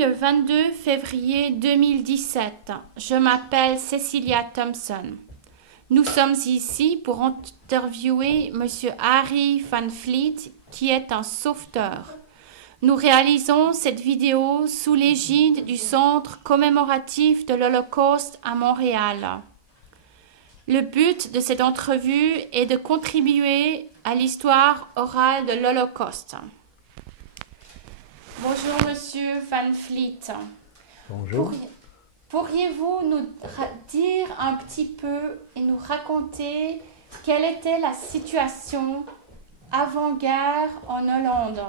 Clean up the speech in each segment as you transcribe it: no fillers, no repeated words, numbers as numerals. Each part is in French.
le 22 février 2017. Je m'appelle Cecilia Thompson. Nous sommes ici pour interviewer Monsieur Harry Van Fleet, qui est un sauveteur. Nous réalisons cette vidéo sous l'égide du Centre commémoratif de l'Holocauste à Montréal. Le but de cette entrevue est de contribuer à l'histoire orale de l'Holocauste. Bonjour Monsieur Van Fleet. Bonjour. Pourriez-vous nous dire un petit peu et nous raconter quelle était la situation avant-guerre en Hollande?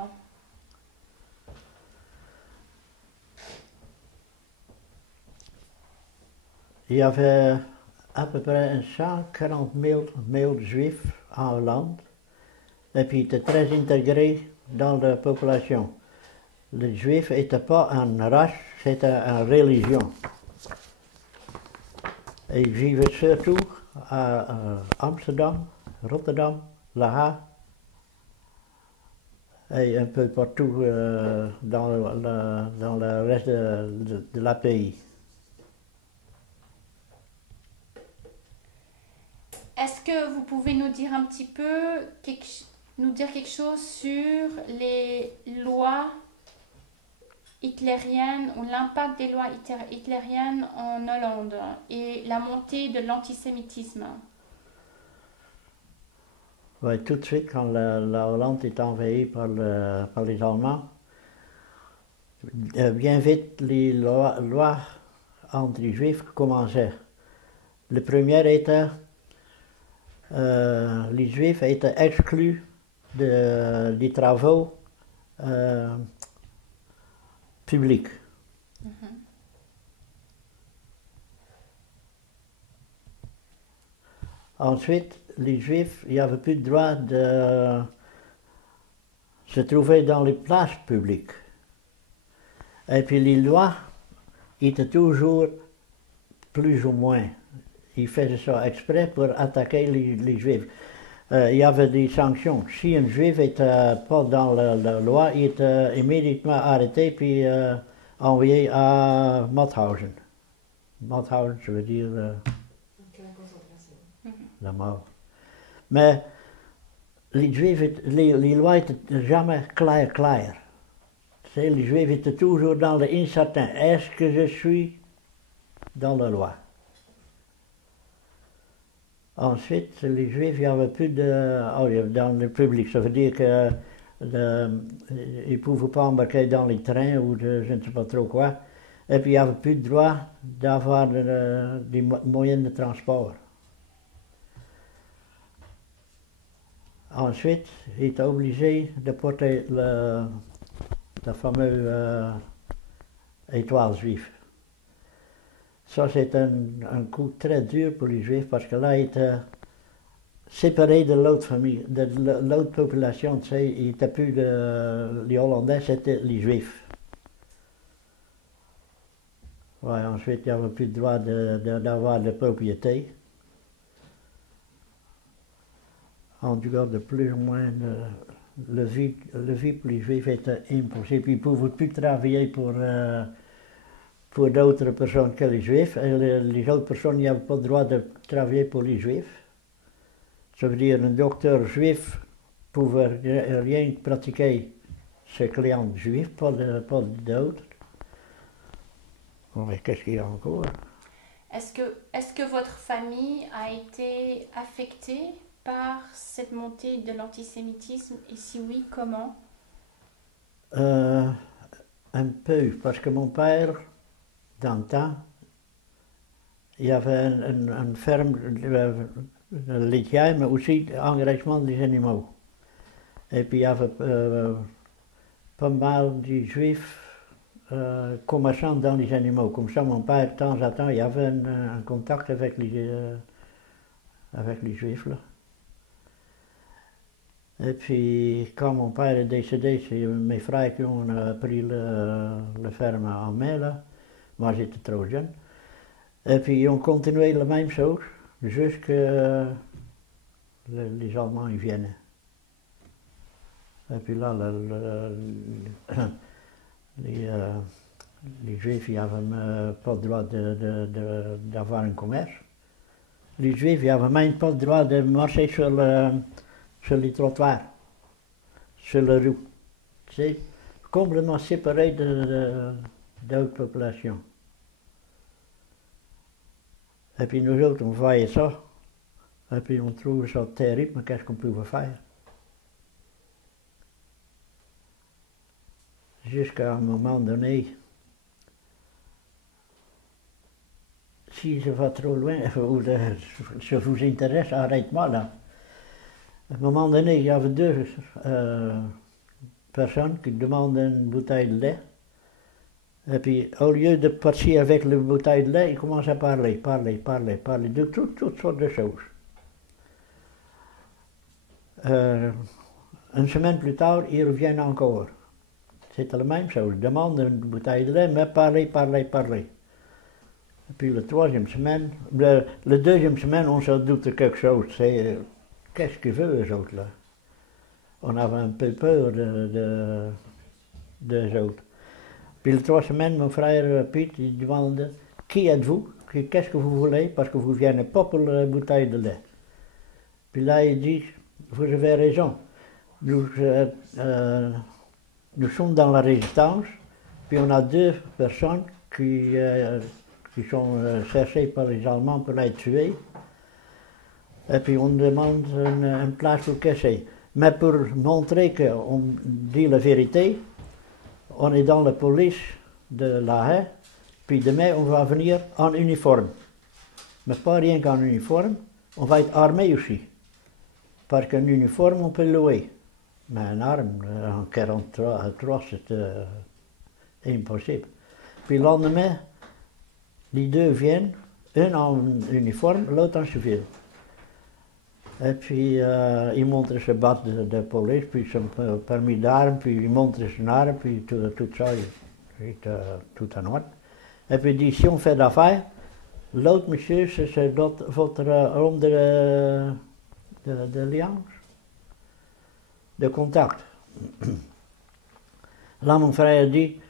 Il y avait à peu près 140 000 juifs en Hollande et puis ils étaient très intégrés dans la population. Les juifs n'étaient pas une race, c'était une religion. Et ils vivaient surtout à Amsterdam, Rotterdam, La Haye et un peu partout dans le reste de la pays. Est-ce que vous pouvez nous dire un petit peu, nous dire quelque chose sur les lois hitlériennes ou l'impact des lois hitlériennes en Hollande et la montée de l'antisémitisme? Ouais, tout de suite, quand la Hollande est envahie par les Allemands, bien vite les lois anti-juifs commençaient. Le premier était, les juifs étaient exclus des travaux publics. Ensuite, les juifs, il n'y avait plus de droit de se trouver dans les places publiques. Et puis les lois étaient toujours plus ou moins. Ils faisaient ça exprès pour attaquer les juifs. Il y avait des sanctions. Si un juif n'était pas dans la loi, il était immédiatement arrêté puis envoyé à Mauthausen. Mauthausen, je veux dire la mort. Mais les juifs, les lois étaient jamais claires. Les juifs étaient toujours dans l'incertain. Est-ce que je suis dans la loi? Ensuite, les juifs, il n'y avait plus dans le public. Ça veut dire qu'ils ne pouvaient pas embarquer dans les trains ou je ne sais pas trop quoi. Et puis, il n'y avait plus de droit d'avoir des moyens de transport. Ensuite, ils étaient obligés de porter la fameuse étoile juive. Ça, c'est un coup très dur pour les juifs parce que là, ils étaient séparés de l'autre famille, de l'autre population. Tu sais, ils n'étaient plus les Hollandais, c'était les juifs. Ouais, ensuite, il n'y avait plus le droit d'avoir de propriété. En tout cas, de plus ou moins, la vie pour les juifs était impossible. Ils ne pouvaient plus travailler pour d'autres personnes que les juifs. Et les autres personnes n'avaient pas le droit de travailler pour les juifs. Ça veut dire un docteur juif pouvait rien pratiquer ses clients juifs, pas d'autres. Mais qu'est-ce qu'il y a encore? Est-ce que votre famille a été affectée par cette montée de l'antisémitisme et si oui, comment? Un peu, parce que mon père, dans le temps, il y avait une ferme laitière, mais aussi engraissement des animaux. Et puis il y avait pas mal de juifs commerçants dans les animaux. Comme ça, mon père, de temps en temps, il y avait un contact avec les juifs. Là. Et puis, quand mon père est décédé, c'est mes frères qui ont pris la ferme en main. Là. Moi, j'étais trop jeune. Et puis, ils ont continué la même chose jusqu'à les Allemands ils viennent. Et puis là, Les Juifs n'avaient pas le droit d'avoir un commerce. Les Juifs n'avaient même pas le droit de marcher sur les trottoirs, sur la rue. C'est complètement séparé de l'autre population. Et puis nous autres, on voyait ça. Et puis on trouvait ça terrible, mais qu'est-ce qu'on pouvait faire? Jusqu'à un moment donné, si je vais trop loin, ou ça vous intéresse, arrête-moi là. À un moment donné, il y avait deux personnes qui demandaient une bouteille de lait. Et puis, au lieu de partir avec la bouteille de lait, ils commencent à parler de toutes sortes de choses. Une semaine plus tard, ils reviennent encore. C'était la même chose, demande une bouteille de lait, mais parler. Et puis la troisième semaine, la deuxième semaine, on se doute quelque chose, c'est qu'est-ce qu'ils veulent eux autres là? On avait un peu peur d'eux autres. Puis la troisième semaine, mon frère Piet, il demande, qui êtes-vous? Qu'est-ce que vous voulez? Parce que vous ne venez pas pour la bouteille de lait. Puis là, il dit, vous avez raison. Nous sommes dans la résistance, puis on a deux personnes qui sont cherchées par les Allemands pour être tuées. Et puis on demande une place pour cacher. Mais pour montrer qu'on dit la vérité, on est dans la police de La Haye, puis demain on va venir en uniforme. Mais pas rien qu'en uniforme, on va être armé aussi. Parce qu'un uniforme on peut louer. Mais une arme, en 1943, c'était impossible. Puis le lendemain, les deux viennent, un en uniforme, l'autre en civil. Et puis ils montrent ce badge de police, puis son permis d'armes, puis ils montrent son arme, puis tout ça, tout en ordre. Et puis il dit, si on fait d'affaires, l'autre monsieur, c'est votre homme d'alliance, de contact. Là, mon frère dit,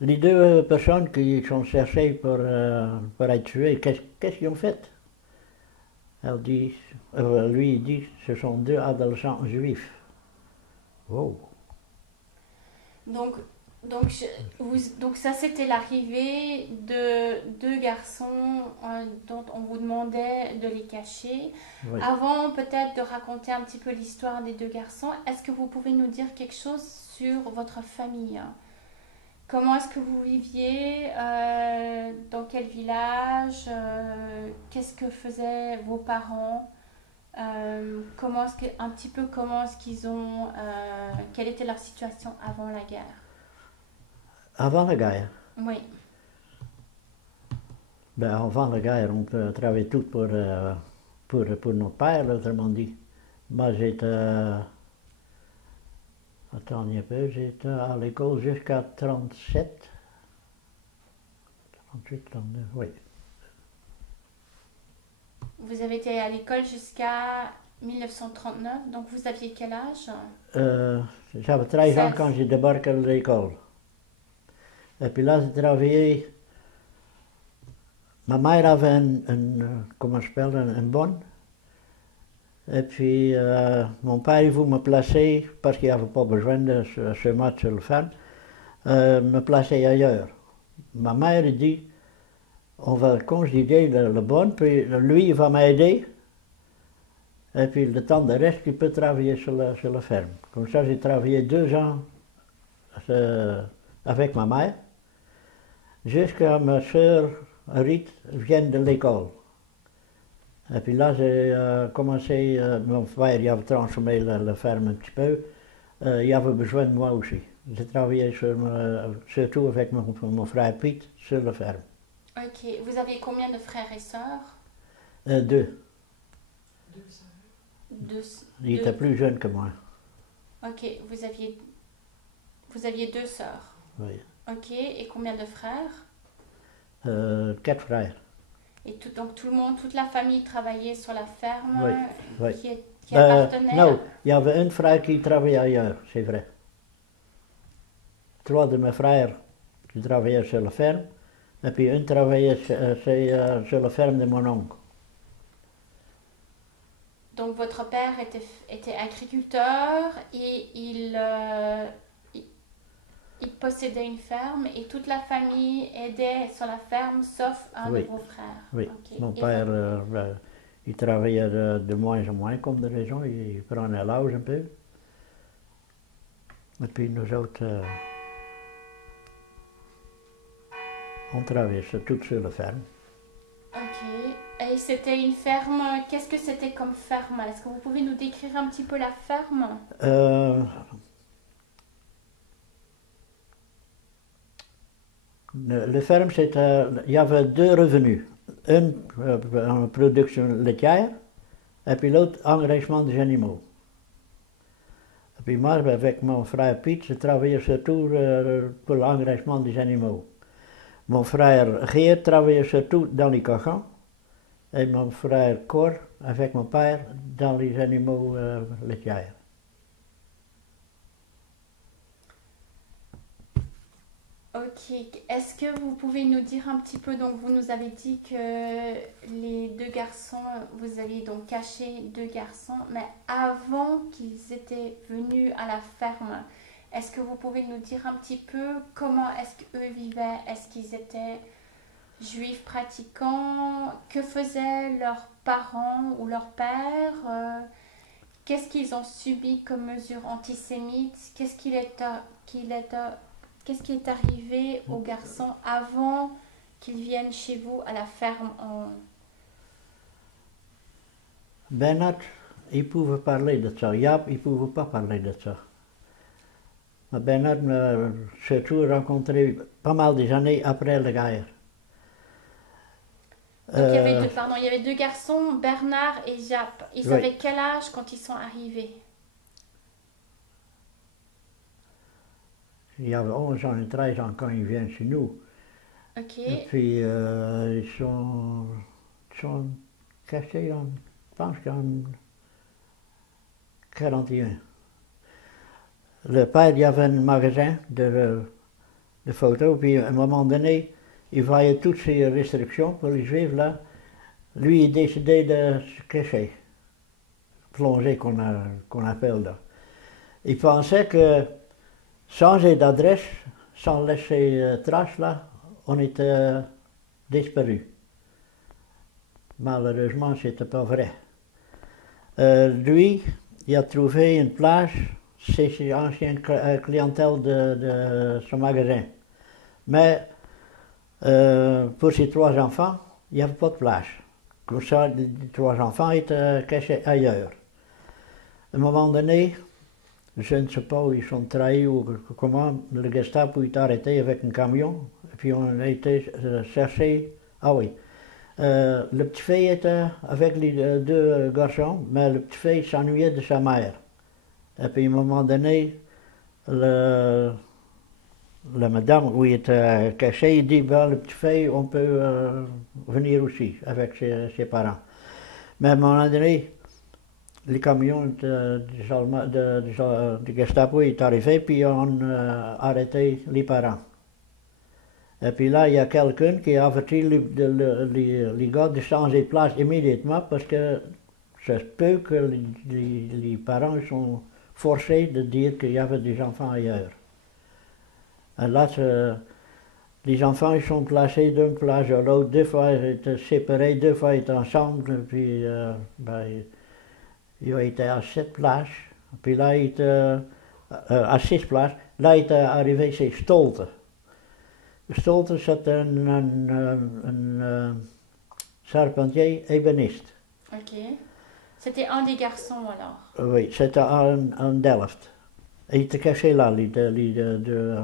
les deux personnes qui sont cherchées pour être tuées, qu'est-ce qu'ils ont fait? Lui, il dit, ce sont deux adolescents juifs. Wow. Donc ça, c'était l'arrivée de deux garçons dont on vous demandait de les cacher. Oui. Avant peut-être de raconter un petit peu l'histoire des deux garçons, est-ce que vous pouvez nous dire quelque chose sur votre famille? Comment est-ce que vous viviez? Dans quel village? Qu'est-ce que faisaient vos parents? Comment est-ce qu'ils ont... quelle était leur situation avant la guerre? Avant la guerre? Oui. Ben, avant la guerre, on peut travailler tout pour notre père, autrement dit. Moi, attendez un peu, j'étais à l'école jusqu'à 37. 38, 39, oui. Vous avez été à l'école jusqu'à 1939, donc vous aviez quel âge? J'avais 13 ans 16. quand j'ai débarqué à l'école. Et puis là, j'ai travaillé. Ma mère avait une bonne. Et puis, mon père, il voulait me placer, parce qu'il n'avait pas besoin de se mettre sur le ferme, me placer ailleurs. Ma mère dit, on va congédier le bonne, puis lui, il va m'aider. Et puis, le temps de reste, il peut travailler sur la ferme. Comme ça, j'ai travaillé 2 ans avec ma mère, jusqu'à ma soeur Rite vienne de l'école. Et puis là, j'ai commencé, mon frère il avait transformé la ferme un petit peu, il avait besoin de moi aussi. J'ai travaillé surtout avec mon frère Piet sur la ferme. Ok, vous aviez combien de frères et sœurs? 2. 2 sœurs. Il était plus jeune que moi. Ok, vous aviez 2 sœurs. Oui. Ok, et combien de frères? 4 frères. Et donc tout le monde, toute la famille travaillait sur la ferme Oui. qui appartenait? Non, il y avait un frère qui travaillait ailleurs, c'est vrai. 3 de mes frères qui travaillait sur la ferme, et puis un travaillait sur la ferme de mon oncle. Donc votre père était agriculteur et il possédait une ferme et toute la famille aidait sur la ferme sauf un Oui. de vos frères. Oui, Ok. mon Et père, il travaillait de moins en moins comme de raison, il prenait l'âge un peu. Et puis nous autres, on travaillait tout sur la ferme. Ok. Et c'était une ferme. Qu'est-ce que c'était comme ferme? Est-ce que vous pouvez nous décrire un petit peu la ferme? Le ferme, il y avait deux revenus. Un, en production laitière, et puis l'autre, engraissement des animaux. Et puis moi, avec mon frère Piet, je travaillais surtout pour l'engraissement des animaux. Mon frère Geert travaillait surtout dans les cochons, et mon frère Cor, avec mon père, dans les animaux laitières. Ok. Est-ce que vous pouvez nous dire un petit peu, donc vous nous avez dit que les deux garçons, vous aviez donc caché deux garçons, mais avant qu'ils étaient venus à la ferme, est-ce que vous pouvez nous dire un petit peu comment est-ce qu'eux vivaient? Est-ce qu'ils étaient juifs pratiquants? Que faisaient leurs parents ou leur père? Qu'est-ce qu'ils ont subi comme mesures antisémites? Qu'est-ce qui est arrivé aux garçons avant qu'ils viennent chez vous à la ferme Bernard, il pouvait parler de ça. Jaap, il ne pouvait pas parler de ça. Mais Bernard m'a surtout rencontré pas mal des années après la guerre. Donc il y avait deux garçons, Bernard et Jaap. Ils Oui. avaient quel âge quand ils sont arrivés? Il y avait 11 ans et 13 ans quand ils viennent chez nous. Ok. Et puis ils sont cachés, je pense qu'en 41. Le père, il y avait un magasin de photos, puis à un moment donné, il voyait toutes ces restrictions pour les juifs là. Lui, il décidait de se cacher, plonger qu'on appelle là. Il pensait que changer d'adresse, sans laisser trace là, on était disparu. Malheureusement, c'était pas vrai. Lui, il a trouvé une place, c'est ancienne clientèle de son magasin. Mais pour ses trois enfants, il n'y avait pas de place. Comme ça, les trois enfants étaient cachés ailleurs. À un moment donné, je ne sais pas où ils sont trahis ou comment, le Gestapo est arrêté avec un camion, et puis on a été chercher. Ah oui, le petit fille était avec les deux garçons, mais le petit fille s'ennuyait de sa mère. Et puis à un moment donné, la madame où il était caché, il dit, ben, le petit fille, on peut venir aussi avec ses parents. Mais à un moment donné, le camion de Gestapo est arrivé, puis on a arrêté les parents. Et puis là, il y a quelqu'un qui a averti les gars de changer de place immédiatement parce que ça se peut que les parents sont forcés de dire qu'il y avait des enfants ailleurs. Et là, les enfants ils sont placés d'une place à l'autre, deux fois ils étaient séparés, deux fois ils étaient ensemble, puis il a été à 7 places, puis là il était à 6 places, là il était arrivé chez Stolte. Stolte c'est un charpentier ébéniste. Ok. C'était un des garçons alors. Oui, c'était en Delft. Il était caché là, les deux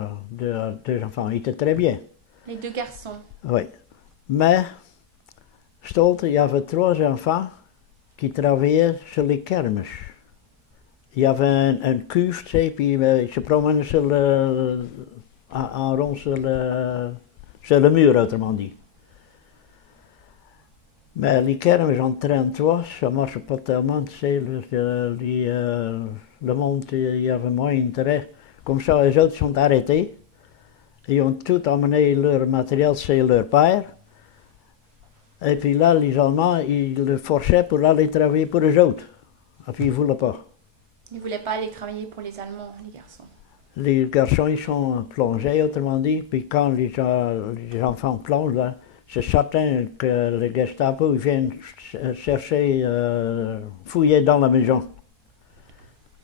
enfants, il était très bien. Les deux garçons. Oui. Mais Stolte, il y avait trois enfants qui travaillaient sur les kermis. Il y avait un cuve, tu sais, puis ils se promenaient en rond sur le mur, autrement dit. Mais les kermis en 1933, ça ne marche pas tellement, tu sais, le monde, il y avait moins d'intérêt. Comme ça, les autres sont arrêtés. Ils ont tout emmené leur matériel chez leur père. Et puis là, les Allemands, ils le forçaient pour aller travailler pour eux autres. Et puis ils ne voulaient pas. Ils ne voulaient pas aller travailler pour les Allemands, les garçons. Les garçons, ils sont plongés, autrement dit. Puis quand les enfants plongent, là, c'est certain que les Gestapo ils viennent chercher, fouiller dans la maison.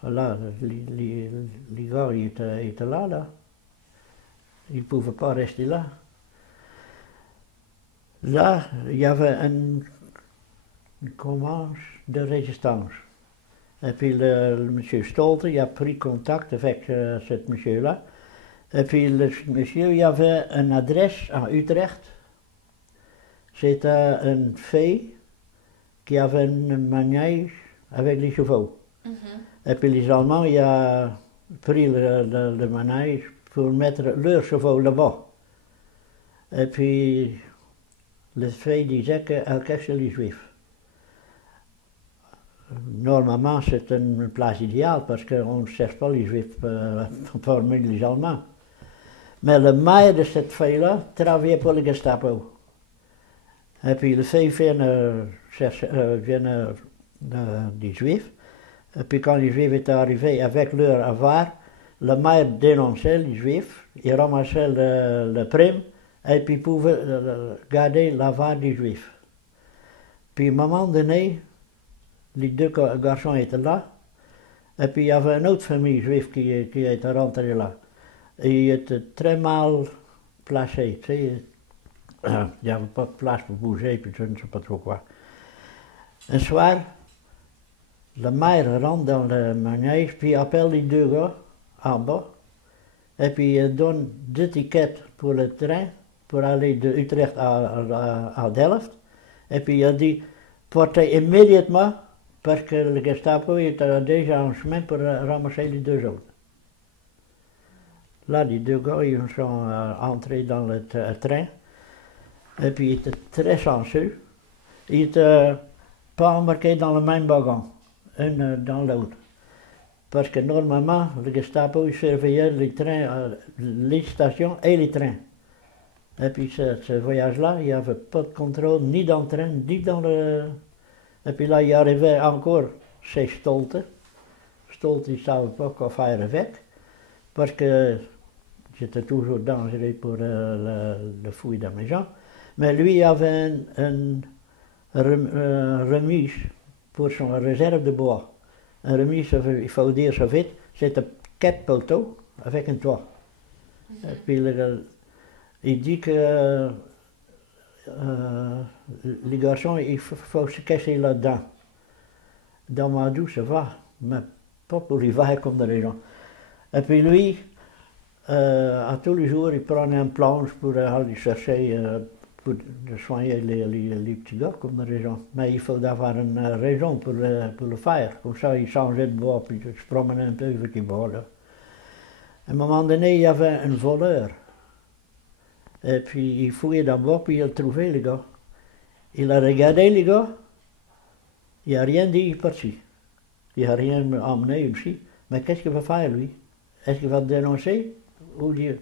Là, les gars, ils étaient là. Ils ne pouvaient pas rester là. Là, il y avait une commence de résistance. Et puis le monsieur Stolte, il a pris contact avec ce monsieur-là. Et puis le monsieur, il avait une adresse à Utrecht. C'était une fille qui avait une manège avec les chevaux. Et puis les Allemands, ils ont pris le manège pour mettre leurs chevaux là-bas. Et puis la fille disait qu'elle cachait les Juifs. Normalement, c'est une place idéale parce qu'on ne cherche pas les Juifs parmi les Allemands. Mais le maire de cette fille-là travaillait pour le Gestapo. Et puis la fille vient des Juifs. Et puis quand les Juifs étaient arrivés avec leur avoir, le maire dénonçait les Juifs, il ramassait le prime et puis pouvait garder l'avoir des Juifs. Puis à un moment donné, les deux garçons étaient là, et puis il y avait une autre famille juive qui était rentrée là. Et ils étaient très mal placés, tu sais. Il n'y avait pas de place pour bouger, puis je ne sais pas trop quoi. Un soir, le maire rentre dans le manège, puis il appelle les deux gars en bas, et puis il donne 2 tickets pour le train, pour aller de Utrecht à Delft, et puis il a dit, partez immédiatement, parce que le Gestapo était déjà en chemin pour ramasser les deux autres. Là, les deux gars, ils sont entrés dans le train, et puis ils étaient très chanceux. Ils n'étaient pas embarqués dans le même wagon, un dans l'autre. Parce que normalement, le Gestapo il surveillait les trains, les stations et les trains. Et puis ce voyage-là, il n'y avait pas de contrôle ni dans le train, ni dans le... Et puis là, il arrivait encore chez Stolte. Stolte, il ne savait pas quoi faire avec, parce que c'était toujours dangereux pour le fouille de la maison. Mais lui, il avait une remise pour son réserve de bois. Une remise, il faut dire ça vite, c'était 4 poteaux avec un toit. Et puis il dit que les garçons, il faut se cacher là-dedans. Dans ma douche, ça va, mais pas pour l'hiver comme dans les gens. Et puis lui, à tous les jours, il prenait une planche pour aller chercher, pour soigner les petits gars comme dans les gens. Mais il faut avoir une raison pour le faire. Comme ça, il changeait de bois, puis il se promenait un peu avec les bois là. À un moment donné, il y avait un voleur. Et puis il fouillait d'abord, puis il a trouvé les gars. Il a regardé les gars, il n'a rien dit, il est parti. Il n'a rien emmené ici. Mais qu'est-ce qu'il va faire lui? Est-ce qu'il va te dénoncer? Ou dire...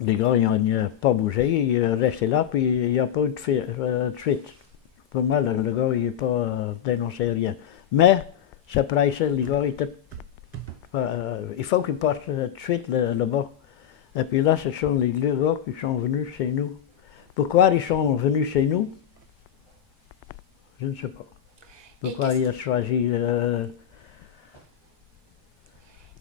les gars, ils n'ont pas bougé, ils restaient là, puis il n'y a pas eu de suite. Pour moi, le gars, il n'a pas dénoncé rien. Mais, c'est pressé, les gars, il faut qu'ils partent tout de suite là-bas. Et puis là, ce sont les deux gars qui sont venus chez nous. Pourquoi ils sont venus chez nous? Je ne sais pas. Pourquoi il a choisi...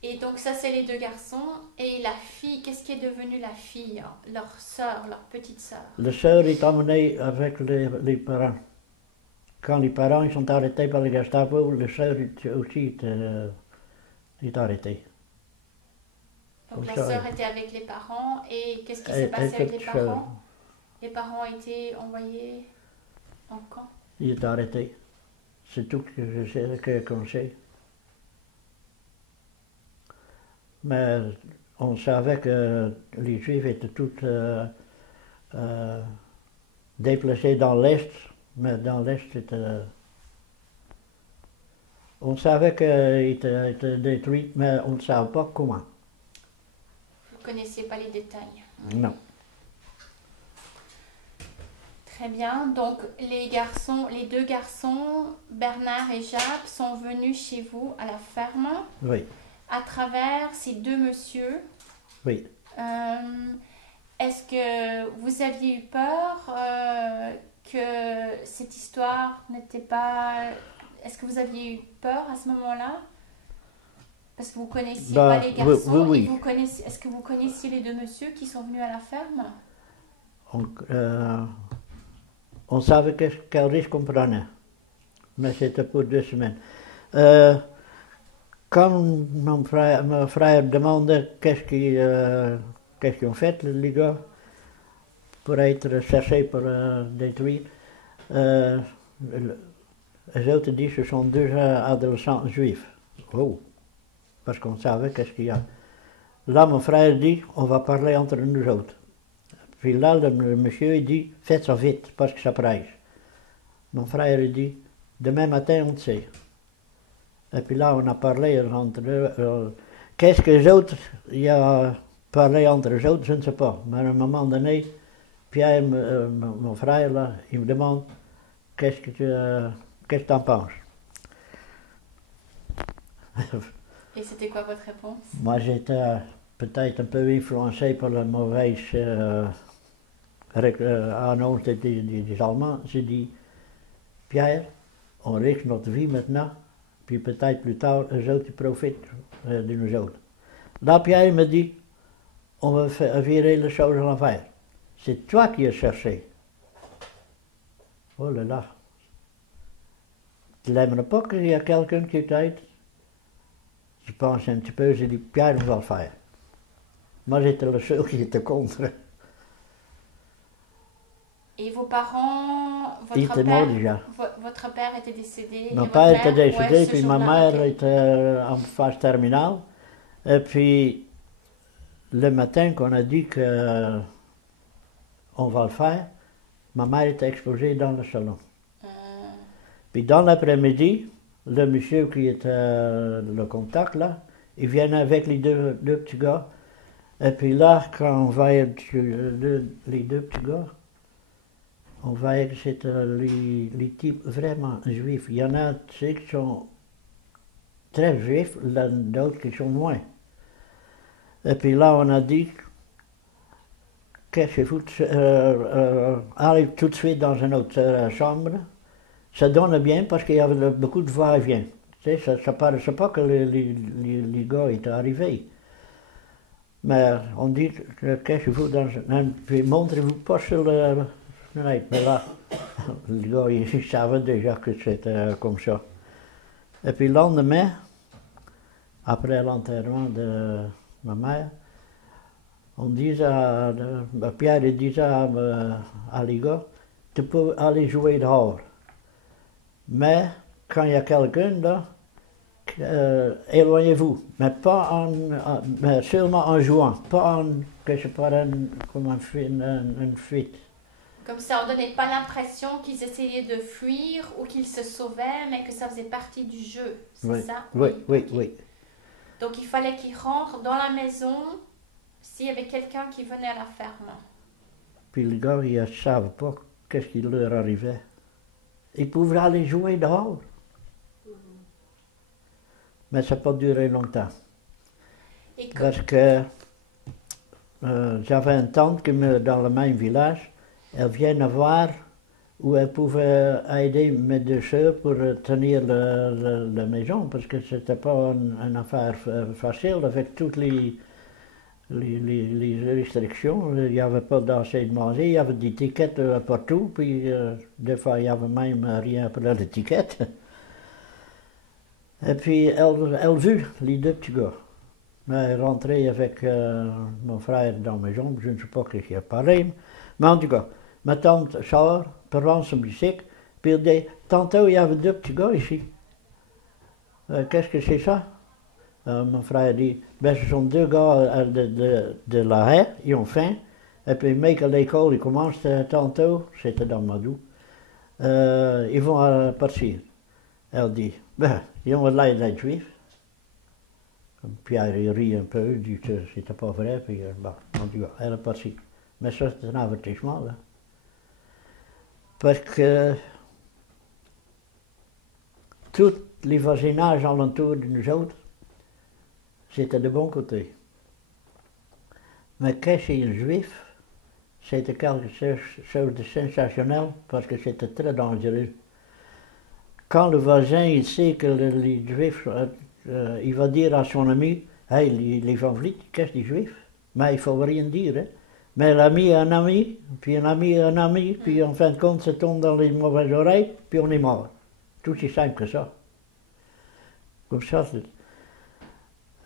Et donc ça, c'est les deux garçons. Et la fille, qu'est-ce qui est devenu la fille, hein? Leur sœur, leur petite sœur? La sœur est emmenée avec les parents. Quand les parents ils sont arrêtés par le Gestapo, la sœur aussi est arrêtée. Donc la sœur était avec les parents. Et qu'est-ce qui s'est passé avec les parents? Les parents ont été envoyés en camp? Il est arrêté. C'est tout que je sais, qu'on sait. Mais on savait que les Juifs étaient tous déplacés dans l'Est, mais dans l'Est c'était On savait qu'il était détruit, mais on ne savait pas comment. Vous ne connaissiez pas les détails. Non. Très bien. Donc, les deux garçons, Bernard et Jacques, sont venus chez vous à la ferme Oui, à travers ces deux messieurs. oui. Est-ce que vous aviez eu peur que cette histoire n'était pas... Est-ce que vous aviez eu peur à ce moment-là? Parce que vous connaissiez Bah, pas les garçons. oui, Et vous connaissiez... Est-ce que vous connaissiez les deux messieurs qui sont venus à la ferme? On savait quel risque on prenait, mais c'était pour 2 semaines. Quand mon frère demandait qu'est-ce qu'ils ont fait, les gars, pour être cherchés pour détruire, les autres disent que ce sont 2 adolescents juifs. Oh, parce qu'on savait qu'est-ce qu'il y a. Là, mon frère dit, on va parler entre nous autres. Puis là, le monsieur il dit, faites ça vite, parce que ça presse. Mon frère il dit, demain matin, on sait. Et puis là, on a parlé entre eux. Qu'est-ce que les autres, il a parlé entre eux autres, je ne sais pas. Mais à un moment donné, Pierre, mon frère, là, il me demande, qu'est-ce que tu en penses? Et c'était quoi votre réponse? Moi, j'étais peut-être un peu influencé par la mauvaise annonce des Allemands. J'ai dit, Pierre, on risque notre vie maintenant, puis peut-être plus tard, eux autres, ils profitent de nous autres. Là, Pierre me dit, on va virer les choses à l'envers. C'est toi qui as cherché. Oh là là. Tu n'aimerais pas qu'il y ait quelqu'un qui t'aide? Je pense un petit peu, j'ai dit, Pierre va le faire. Moi, j'étais le seul qui était contre. Et vos parents, votre père était décédé? Mon père était décédé, puis ma mère était en phase terminale. Et puis, le matin qu'on a dit qu'on va le faire, ma mère était exposée dans le salon. Puis dans l'après-midi, le monsieur qui était le contact là, il vient avec les deux petits gars. Et puis là, quand on voyait les deux petits gars, on voyait que c'était les types vraiment juifs. Il y en a, tu sais, qui sont très juifs, d'autres qui sont moins. Et puis là, on a dit, qu'est-ce que vous arrive tout de suite dans une autre chambre. Ça donne bien parce qu'il y avait beaucoup de va-et-vient. Tu sais, ça ne paraissait pas que les gars étaient arrivés. Mais on dit, qu'est-ce que vous dans puis montrez-vous pas sur le fenêtre. Mais là, les gars, ils savaient déjà que c'était comme ça. Et puis le lendemain, après l'enterrement de ma mère, on disait Pierre disait à les gars, tu peux aller jouer dehors. Mais quand il y a quelqu'un là, éloignez-vous, mais pas mais seulement en jouant, pas en que je parle comme une fuite. Comme ça, on ne donnait pas l'impression qu'ils essayaient de fuir ou qu'ils se sauvaient, mais que ça faisait partie du jeu, c'est oui. ça? Oui, oui, okay. Oui. Donc il fallait qu'ils rentrent dans la maison s'il y avait quelqu'un qui venait à la ferme. Puis les gars, ils ne savaient pas qu'est-ce qui leur arrivait. Ils pouvaient aller jouer dehors. Mais ça n'a pas duré longtemps. Parce que j'avais une tante qui dans le même village, elle vient voir où elle pouvait aider mes deux soeurs pour tenir la maison, parce que ce n'était pas une affaire facile avec toutes les restrictions. Il n'y avait pas d'assez de manger, il y avait des tickets partout, puis des fois il n'y avait même rien pour les tickets. Et puis elle vit les deux petits gars. Mais elle est rentrée avec mon frère dans la maison, je ne sais pas ce qu'il a parlé. Mais en tout cas, ma tante sort, prend son bicycle, puis elle dit, tantôt il y avait deux petits gars ici. Qu'est-ce que c'est ça? Mon frère dit, ben ce sont deux gars de la haie, ils ont faim. Et puis mec à l'école, il commence tantôt, c'était dans Madou, ils vont partir. Elle dit, ben Die jongen leidde juif. Pierre il rit un peu, il dit que c'était pas vrai, puis bon, en tout cas, elle est partie. Mais ça, c'est un avertissement, là. Parce que tous les voisinages alentour de nous autres, c'était de bon côté. Mais quand c'est un juif, c'était quelque chose de sensationnel, parce que c'était très dangereux. Quand le voisin il sait que les juifs, il va dire à son ami, hey, les Van Vliet, qu'est-ce que les juifs? Mais il ne faut rien dire. Hein? Mais l'ami est un ami, puis un ami est un ami, puis en fin de compte, ça tombe dans les mauvaises oreilles, puis on est mort. Tout aussi simple que ça. Comme ça,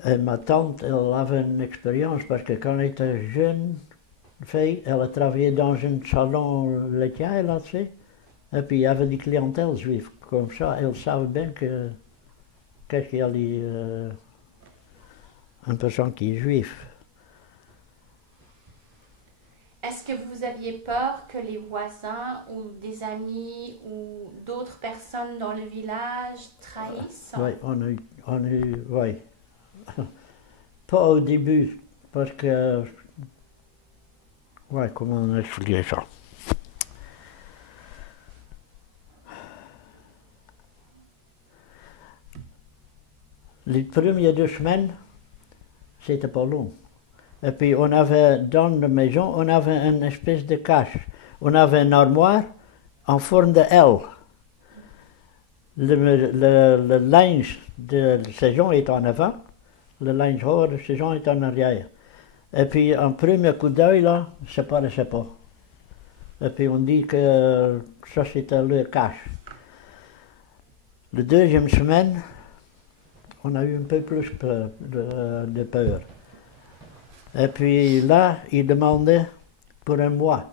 et ma tante, elle avait une expérience, parce que quand elle était jeune fille, elle a travaillé dans un salon laitier, là, tu sais, et puis il y avait des clientèles juives. Comme ça, elle savait bien que qu'est-ce qu'il y a une personne qui est juive. Est-ce que vous aviez peur que les voisins ou des amis ou d'autres personnes dans le village trahissent? Oui, oui. Pas au début, parce que, ouais, comment expliquer ça? Les premières 2 semaines, c'était pas long. Et puis on avait, dans la maison, on avait une espèce de cache. On avait une armoire en forme de L. Le linge de saison est en avant, le linge hors de saison est en arrière. Et puis un premier coup d'œil là, ça paraissait pas. Et puis on dit que ça c'était le cache. La deuxième semaine, on a eu un peu plus de peur. Et puis là, il demandait pour un mois,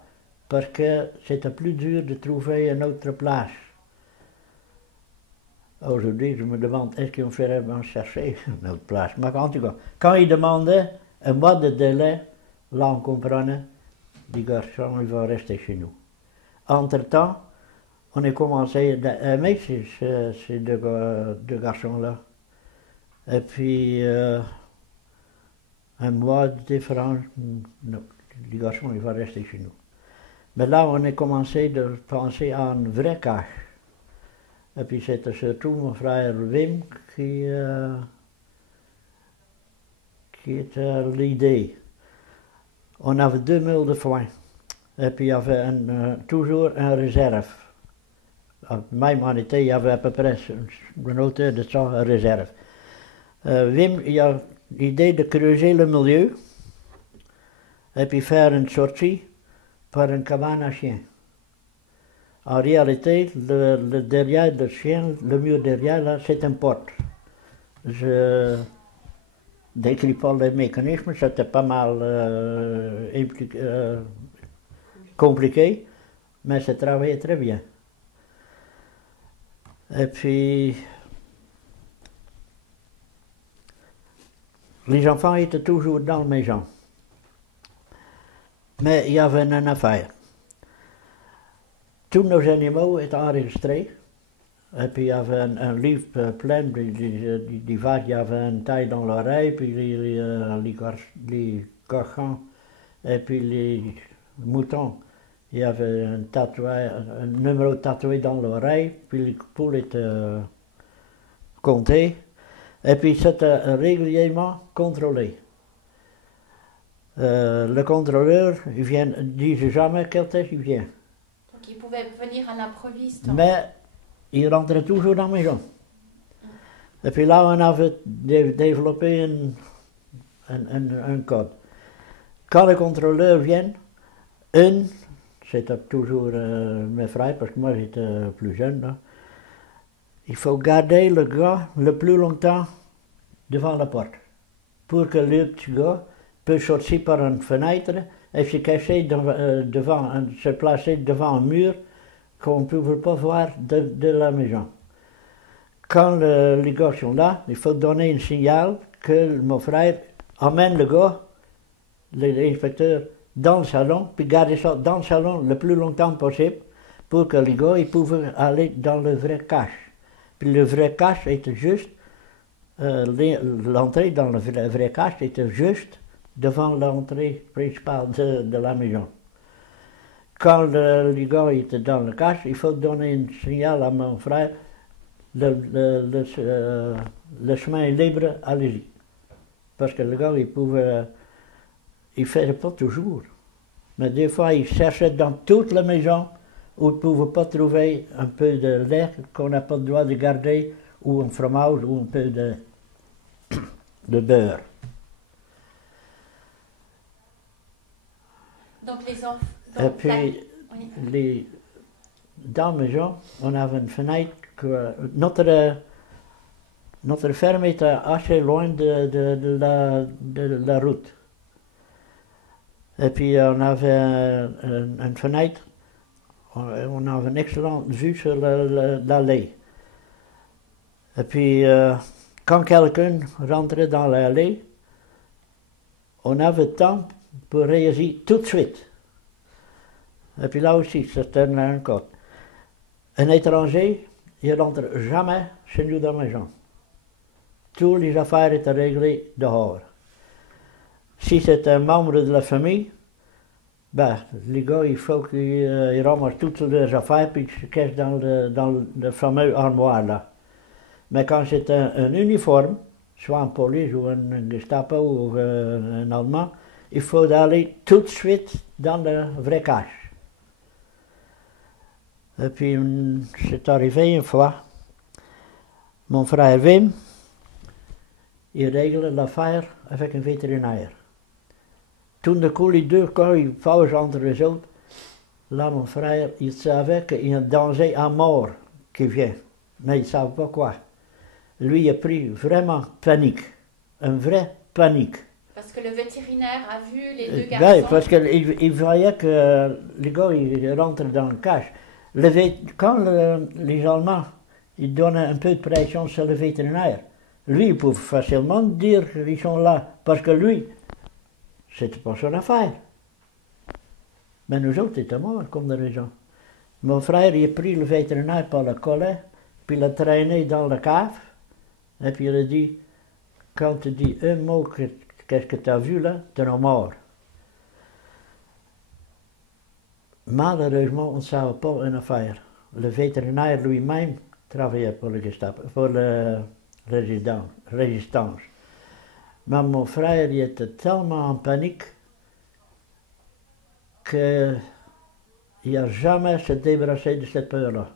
parce que c'était plus dur de trouver une autre place. Aujourd'hui, je me demande, est-ce qu'on ferait bien chercher une autre place? Mais en tout cas, quand il demandait un mois de délai, là on comprenait, dit garçon, il va rester chez nous. Entre-temps, on a commencé à aimer ces deux garçons-là. Et puis, un mois de différence, non, le garçon il va rester chez nous. Mais là, on a commencé à penser à un vrai cache. Et puis c'était surtout mon frère Wim qui était l'idée. On avait 2 meules de foin. Et puis il y avait toujours une réserve. Même en été, il y avait à peu près une hauteur de ça, une réserve. Wim, il a l'idée de creuser le milieu et puis faire une sortie par une cabane à chiens. En réalité, le derrière du chien, le mur derrière, là, c'est une porte. Je décris pas le mécanisme, c'était pas mal compliqué, mais ça travaillait très bien. Et puis, les enfants étaient toujours dans la maison. Mais il y avait une affaire. Tous nos animaux étaient enregistrés. Et puis il y avait un livre plein des vaches, il y avait une taille dans l'oreille, puis les cochons, et puis les moutons, il y avait un numéro tatoué dans l'oreille, puis les poules étaient comptées, et puis c'était régulièrement contrôlé. Le contrôleur, il vient, dit jamais quel test il vient. Donc il pouvait venir à l'improviste. Mais il rentrait toujours dans la maison. Et puis là, on avait développé un code. Quand le contrôleur vient, c'était toujours mes frères, parce que moi j'étais plus jeune, là, il faut garder le gars le plus longtemps devant la porte, pour que le petit gars peut sortir par une fenêtre et se cacher se placer devant un mur qu'on ne pouvait pas voir de la maison. Quand les gars sont là, il faut donner un signal que mon frère amène le gars, l'inspecteur, dans le salon, puis garder ça dans le salon le plus longtemps possible pour que les gars ils pouvaient aller dans le vrai cache. Puis le vrai cache était juste, l'entrée dans le vrai cache était juste devant l'entrée principale de la maison. Quand le gars était dans le cache, il faut donner un signal à mon frère, le chemin est libre, allez-y. Parce que le gars, il ne faisait pas toujours. Mais des fois, il cherchait dans toute la maison où il ne pouvait pas trouver un peu de lait qu'on n'a pas le droit de garder, ou un fromage, ou un peu de beurre. Donc les enfants. Et puis, dans la maison, on avait une fenêtre que notre ferme était assez loin de la route. Et puis on avait une fenêtre, on avait une excellente vue sur l'allée. Et puis quand quelqu'un rentrait dans l'allée, on avait le temps pour réagir tout de suite. Et puis là aussi, c'était un code. Un étranger, il ne rentre jamais chez nous dans la maison. Toutes les affaires étaient réglées dehors. Si c'est un membre de la famille, ben, les gars, il faut qu'ils ramassent toutes leurs affaires puis ils se cachent dans le fameux armoire là. Mais quand c'est un uniforme, soit en police ou un Gestapo ou un Allemand, il faut aller tout de suite dans le vrai cache. Et puis, c'est arrivé une fois, mon frère Wim, il règle l'affaire avec un vétérinaire. Toen de coup, les deux, quand ils fauchent entre les autres, là, mon frère, il savait qu'il y a un danger à mort qui vient, mais il ne savait pas quoi. Lui, il a pris vraiment panique, une vraie panique. Parce que le vétérinaire a vu les deux garçons. Oui, parce qu'il voyait que les gars, ils rentrent dans le cache. Quand les Allemands, ils donnent un peu de pression sur le vétérinaire, lui, il peut facilement dire qu'ils sont là, parce que lui, c'était pas son affaire. Mais nous autres, étions morts, comme de raison. Mon frère, il a pris le vétérinaire par le collet, puis l'a traîné dans la cave, et puis il a dit, quand tu dis un mot, qu'est-ce que tu as vu là, tu es mort. Malheureusement, on ne savait pas une affaire. Le vétérinaire lui-même travaillait pour le Gestapo, pour la résistance. Mais mon frère, il était tellement en panique qu'il n'a jamais se débarrassé de cette peur-là.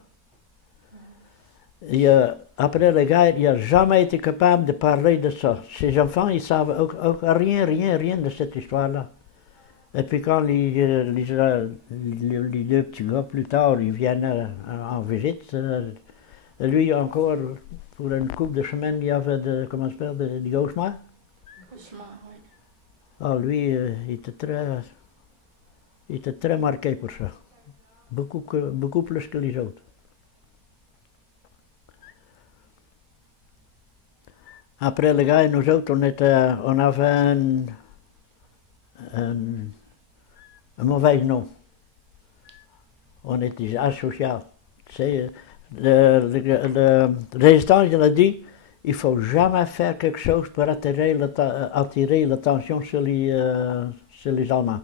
Après la guerre, il n'a jamais été capable de parler de ça. Ses enfants, ils ne savaient rien de cette histoire-là. Et puis quand les deux petits gars, plus tard, ils viennent en visite, lui encore, pour une couple de semaines, il y avait du cauchemar. Oui. Ah, lui, il était très marqué pour ça. Beaucoup plus que les autres. Après la guerre, nous autres, on avait un mauvais nom. On était asocial. Le résistant, il a dit, il ne faut jamais faire quelque chose pour attirer l'attention sur les Allemands.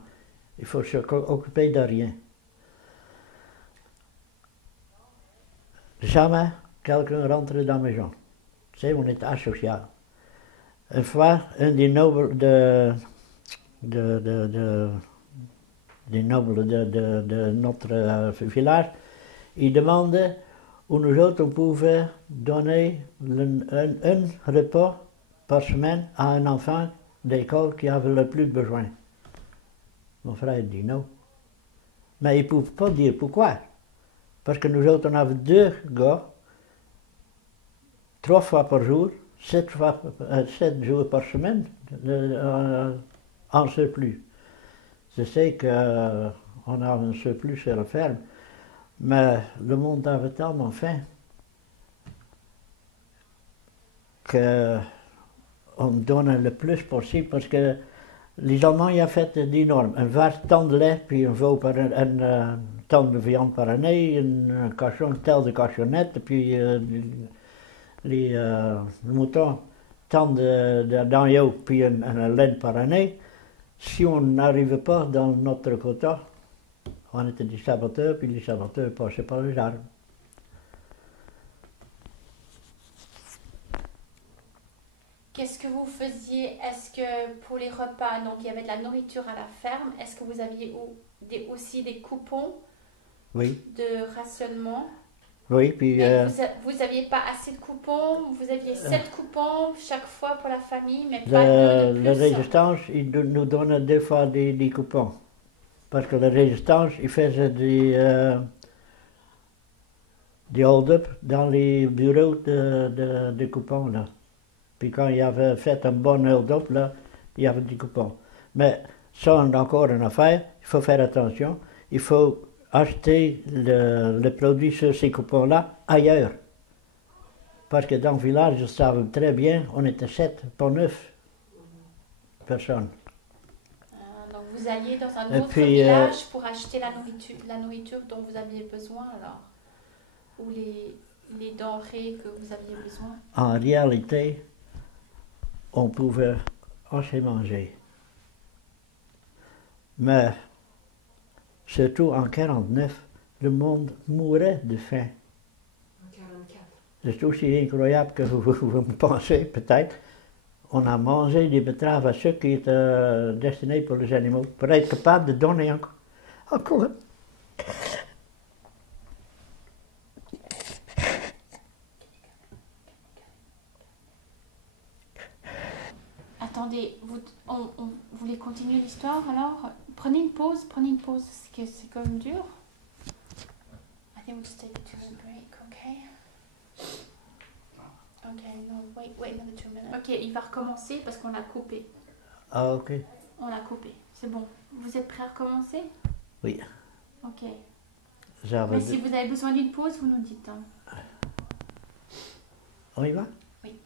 Il faut s'occuper de rien. Jamais quelqu'un rentre dans la maison. On est asocial. Une fois, un des nobles de notre village, il demandait où nous autres on pouvait donner un repas par semaine à un enfant d'école qui avait le plus besoin. Mon frère dit non. Mais il ne pouvait pas dire pourquoi. Parce que nous autres on avait deux gars, 3 fois par jour, 7 jours par semaine, en surplus. Je sais qu'on a un surplus sur la ferme, mais le monde avait tellement faim qu'on donne le plus possible parce que les Allemands y ont fait des normes. Un vache tonne de lait, puis un tonne de viande par année, un cochon, tel de cochonnette, puis le mouton tant d'agneaux puis un laine par année. Si on n'arrivait pas dans notre quota, on était des saboteurs, puis les saboteurs passaient par les arbres. Qu'est-ce que vous faisiez? Est-ce que pour les repas, donc il y avait de la nourriture à la ferme, est-ce que vous aviez aussi des coupons Oui, de rationnement? oui, puis Mais vous n'aviez pas assez de coupons, vous aviez 7 coupons chaque fois pour la famille, mais pas deux de la plus. résistance, il nous donnait deux fois des coupons. Parce que la résistance, il faisait des hold-up dans les bureaux de coupons, là. Puis quand il avait fait un bon hold-up, là, il y avait des coupons. Mais ça, on a encore une affaire, il faut faire attention. Il faut acheter le produit sur ces coupons-là ailleurs. Parce que dans le village, je savais très bien, on était 7, pas 9 personnes. Donc vous alliez dans un Et autre puis, village pour acheter la nourriture dont vous aviez besoin alors? Ou les denrées que vous aviez besoin? En réalité, on pouvait assez manger. Mais, surtout en 1949, le monde mourait de faim. En 44. C'est aussi incroyable que vous me pensez, peut-être. On a mangé des betteraves à ceux qui étaient destinés pour les animaux, pour être capable de donner encore. Attendez, vous voulez continuer l'histoire alors? Prenez une pause, c'est quand même dur. I think we'll just take a 2-minute break, okay? Okay, no, wait another 2 minutes. Ok, il va recommencer parce qu'on a coupé. Ah, ok. On a coupé, c'est bon. Vous êtes prêts à recommencer? Oui. Ok. J'avais Mais si vous avez besoin d'une pause, vous nous dites. Hein. On y va? Oui.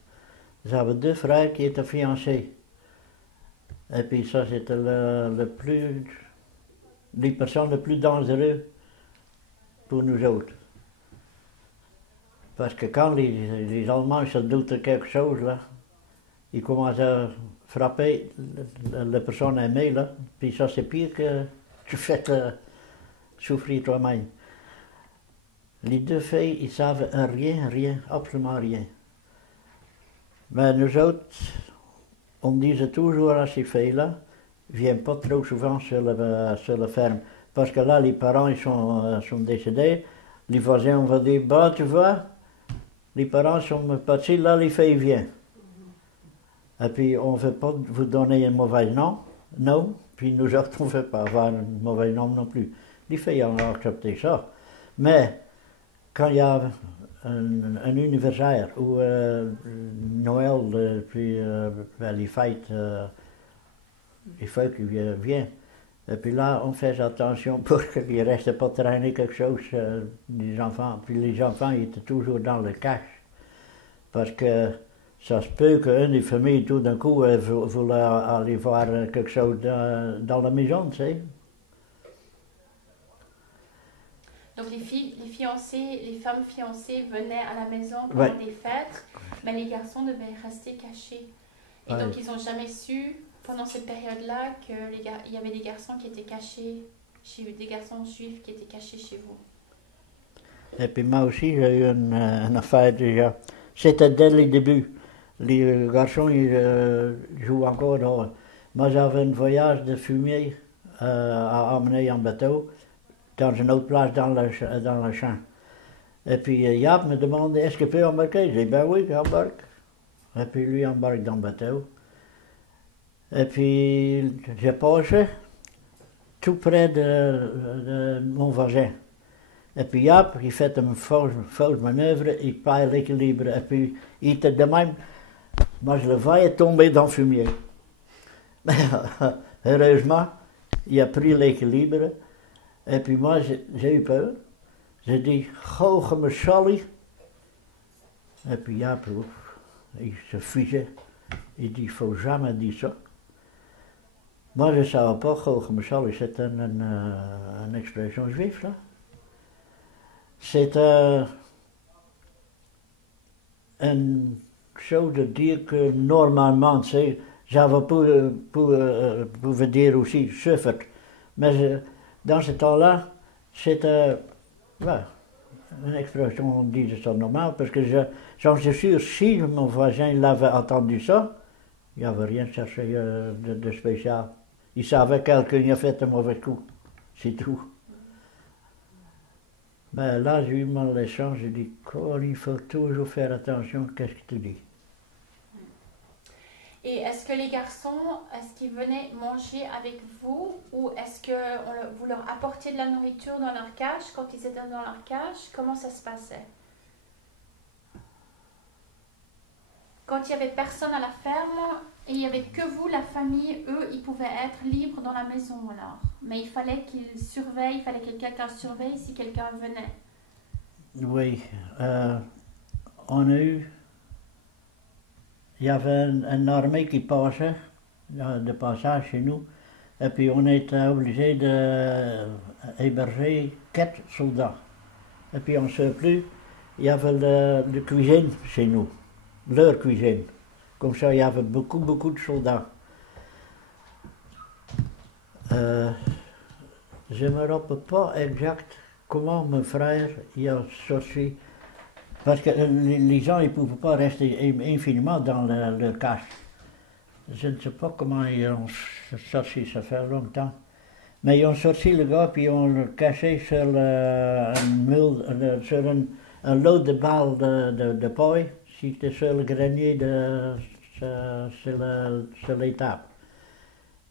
J'avais deux frères qui étaient fiancés. Et puis ça, c'était les personnes les plus dangereuses pour nous autres. Parce que quand les Allemands se doutaient de quelque chose, là, ils commençaient à frapper la personne aimée, là. Puis ça, c'est pire que tu fais souffrir toi-même. Les deux filles, ils savent rien, absolument rien. Mais nous autres, on disait toujours à ces filles-là, viennent pas trop souvent sur la ferme. Parce que là, les parents, ils sont décédés. Les voisins, on va dire, bah, tu vois, les parents sont partis, là, les filles viennent. Et puis, on ne veut pas vous donner un mauvais nom, non. Puis nous autres, on ne veut pas avoir un mauvais nom non plus. Les filles ont accepté ça. Mais, quand il y a un anniversaire ou Noël, puis les fêtes, il faut qu'ils viennent. Et puis là, on fait attention pour qu'il ne reste pas traîner quelque chose des enfants. Puis les enfants, ils étaient toujours dans le cache. Parce que ça se peut qu'une des familles, tout d'un coup, voulait aller voir quelque chose dans la maison, tu sais. Donc les femmes fiancées venaient à la maison pour Ouais. des fêtes, mais les garçons devaient rester cachés. Et Ouais. donc ils n'ont jamais su, pendant cette période-là, qu'il y avait des garçons qui étaient cachés des garçons juifs qui étaient cachés chez vous. Et puis moi aussi, j'ai eu une affaire déjà. C'était dès le début. Les garçons, ils jouent encore dehors. Moi, j'avais un voyage de fumier à emmener en bateau dans une autre place dans le champ. Et puis Yap me demandait, est-ce que je peux embarquer? J'ai dit, ben oui, j'embarque. Et puis lui embarque dans le bateau. Et puis j'ai passé tout près de mon voisin. Et puis Yap, il fait une fausse manœuvre, il perd l'équilibre. Et puis il était de même. Moi, je le voyais tomber dans le fumier. Heureusement, il a pris l'équilibre. Et puis moi, j'ai eu peur. J'ai dit, googe me Sally. Et puis Yap, il se figeait. Il dit, il ne faut jamais dire ça. Moi, je ne savais pas, googe me Sally, c'est une expression juive, là. C'est une chose de dire que normalement, j'avais pouvait dire aussi suffert. Mais dans ce temps-là, c'était ouais, une expression, on disait ça normal, parce que j'en suis sûr, si mon voisin l'avait entendu ça, il n'y avait rien cherché de spécial. Il savait que quelqu'un a fait un mauvais coup, c'est tout. Ben là, j'ai eu mon leçon, j'ai dit, il faut toujours faire attention à ce que tu dis. Et est-ce que les garçons, est-ce qu'ils venaient manger avec vous ou est-ce que vous leur apportiez de la nourriture dans leur cage quand ils étaient dans leur cage? Comment ça se passait? Quand il n'y avait personne à la ferme et il n'y avait que vous, la famille, eux, ils pouvaient être libres dans la maison alors. Mais il fallait qu'ils surveillent, il fallait que quelqu'un surveille si quelqu'un venait. Oui, on a eu, il y avait une armée qui passait, de passage chez nous, et puis on était obligé d'héberger 4 soldats. Et puis on ne sait plus, il y avait la cuisine chez nous, leur cuisine. Comme ça, il y avait beaucoup de soldats. Je ne me rappelle pas exact comment mon frère y a sorti, parce que les gens ne pouvaient pas rester infiniment dans leur cache. Je ne sais pas comment ils ont sorti, ça fait longtemps. Mais ils ont sorti le gars, puis ils ont le caché sur un lot de balles de paille, c'était sur le grenier sur l'étape.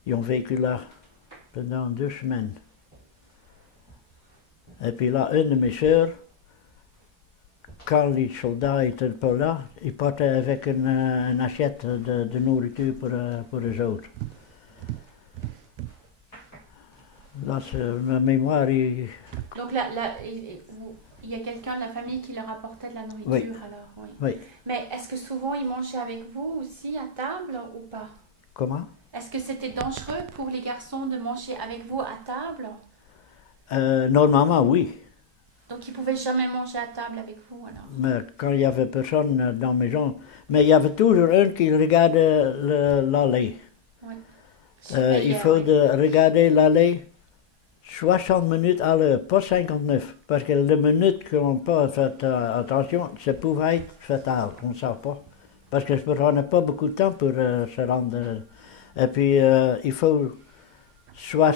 Ils ont vécu là pendant 2 semaines. Et puis là, une de mes soeurs, quand les soldats étaient pas là, ils partaient avec une assiette de nourriture pour eux autres. Là, ma mémoire est... Donc là, il y a quelqu'un de la famille qui leur apportait de la nourriture Oui. alors? Oui. Oui. Mais est-ce que souvent ils mangeaient avec vous aussi à table ou pas? Comment? Est-ce que c'était dangereux pour les garçons de manger avec vous à table? Normalement, oui. Donc ils ne pouvaient jamais manger à table avec vous alors? Mais quand il n'y avait personne dans la maison, mais il y avait toujours un qui regardait l'allée. Oui. Il faut regarder l'allée 60 minutes à l'heure, pas 59. Parce que les minutes qu'on n'a pas fait attention, ça pouvait être fatal, on ne sait pas. Parce que ça ne prenait pas beaucoup de temps pour se rendre. Et puis il faut soit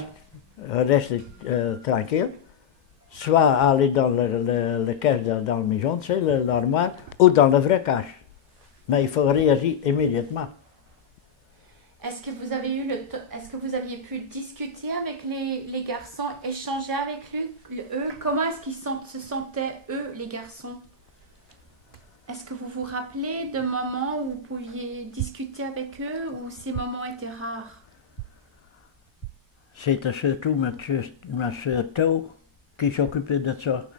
rester tranquille, soit aller dans le cache dans la maison, tu sais, l'armoire, ou dans le vrai cache. Mais il faut réagir immédiatement. Est-ce que vous avez est-ce que vous aviez pu discuter avec les garçons, échanger avec eux? Comment est-ce qu'ils se sentaient, eux, les garçons? Est-ce que vous vous rappelez de moments où vous pouviez discuter avec eux ou ces moments étaient rares? C'était surtout ma soeur Tau qui s'occupait de ça.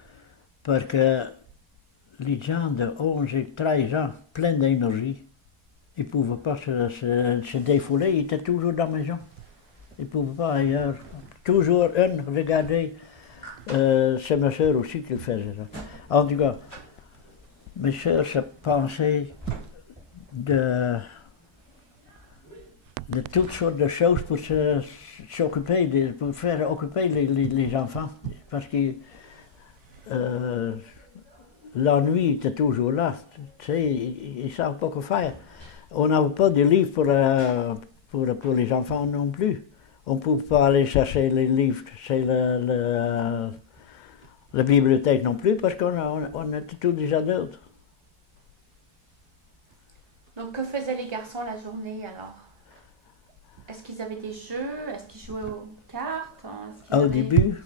Parce que les gens de 11 et 13 ans, pleins d'énergie, ils ne pouvaient pas se défouler, ils étaient toujours dans la maison. Ils ne pouvaient pas ailleurs. Toujours regarder. C'est ma soeur aussi qui le faisait ça. En tout cas, mes soeurs se pensaient de toutes sortes de choses pour s'occuper, pour faire occuper les enfants. Parce que l'ennui était toujours là. Tu sais, ils ne savent pas quoi faire. On n'avait pas de livres pour les enfants non plus. On ne pouvait pas aller chercher les livres chez la bibliothèque non plus parce qu'on était tous des adultes. Donc que faisaient les garçons la journée alors? Est-ce qu'ils avaient des jeux? Est-ce qu'ils jouaient aux cartes? Au début,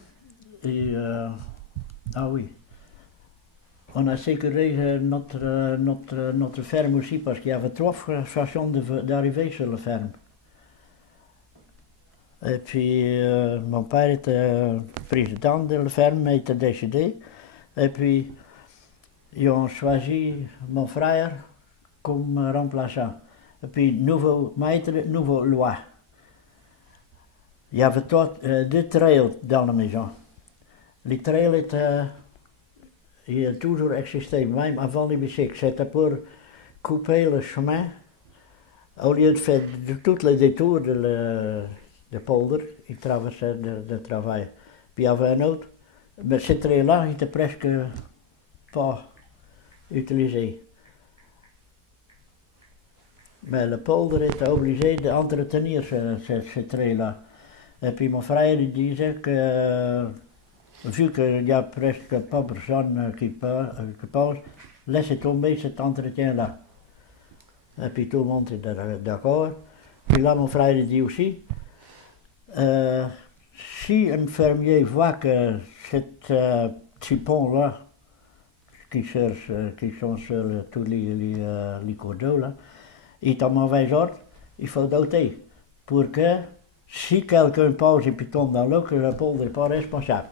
ah oui. On a sécurisé notre ferme aussi parce qu'il y avait 3 façons d'arriver sur la ferme. Et puis mon père était président de la ferme, il était décédé. Et puis ils ont choisi mon frère comme remplaçant. Et puis nouveau maître, nouvelle loi. Il y avait 2 trails dans la maison. Les trails étaient... Il a toujours existé, même avant les bicycles. C'était pour coupé le chemin. Au lieu de faire tous les détours de polder, il traversait de travail. Puis il y avait un autre, mais ce trait-là était presque pas utilisé. Mais le polder était obligé d'entretenir ce trait-là. Et puis mon frère il disait que, vu qu'il n'y a presque pas personne qui passe, laissez tomber cet entretien-là. Et puis tout le monde est d'accord. Puis là, mon frère il dit aussi, si un fermier voit que ce petit pont-là, qui sont sur tous les cours d'eau, là, est en mauvais ordre, il faut doter. Pour que, si quelqu'un passe et puis tombe dans l'eau, que le pont n'est pas responsable.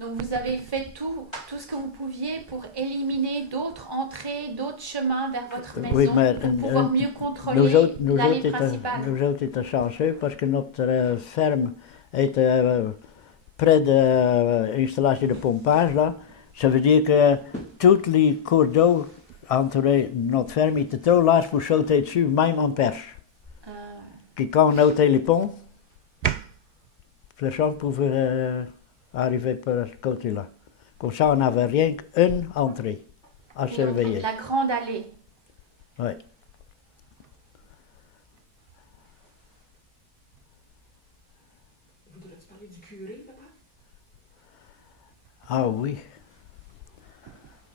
Donc vous avez fait tout ce que vous pouviez pour éliminer d'autres entrées, d'autres chemins vers votre maison, Oui, mais, pour pouvoir mieux contrôler l'allée principale. Nous autres étions chanceux parce que notre ferme était près de l'installation de pompage là. Ça veut dire que tous les cours d'eau entourant notre ferme étaient trop larges pour sauter dessus, même en perche. Et quand on ôtait les ponts, le champ pouvait arriver par ce côté-là. Comme ça, on n'avait rien qu'une entrée à surveiller. La grande allée. Oui. Voudrais-tu parler du curé, papa? Ah oui.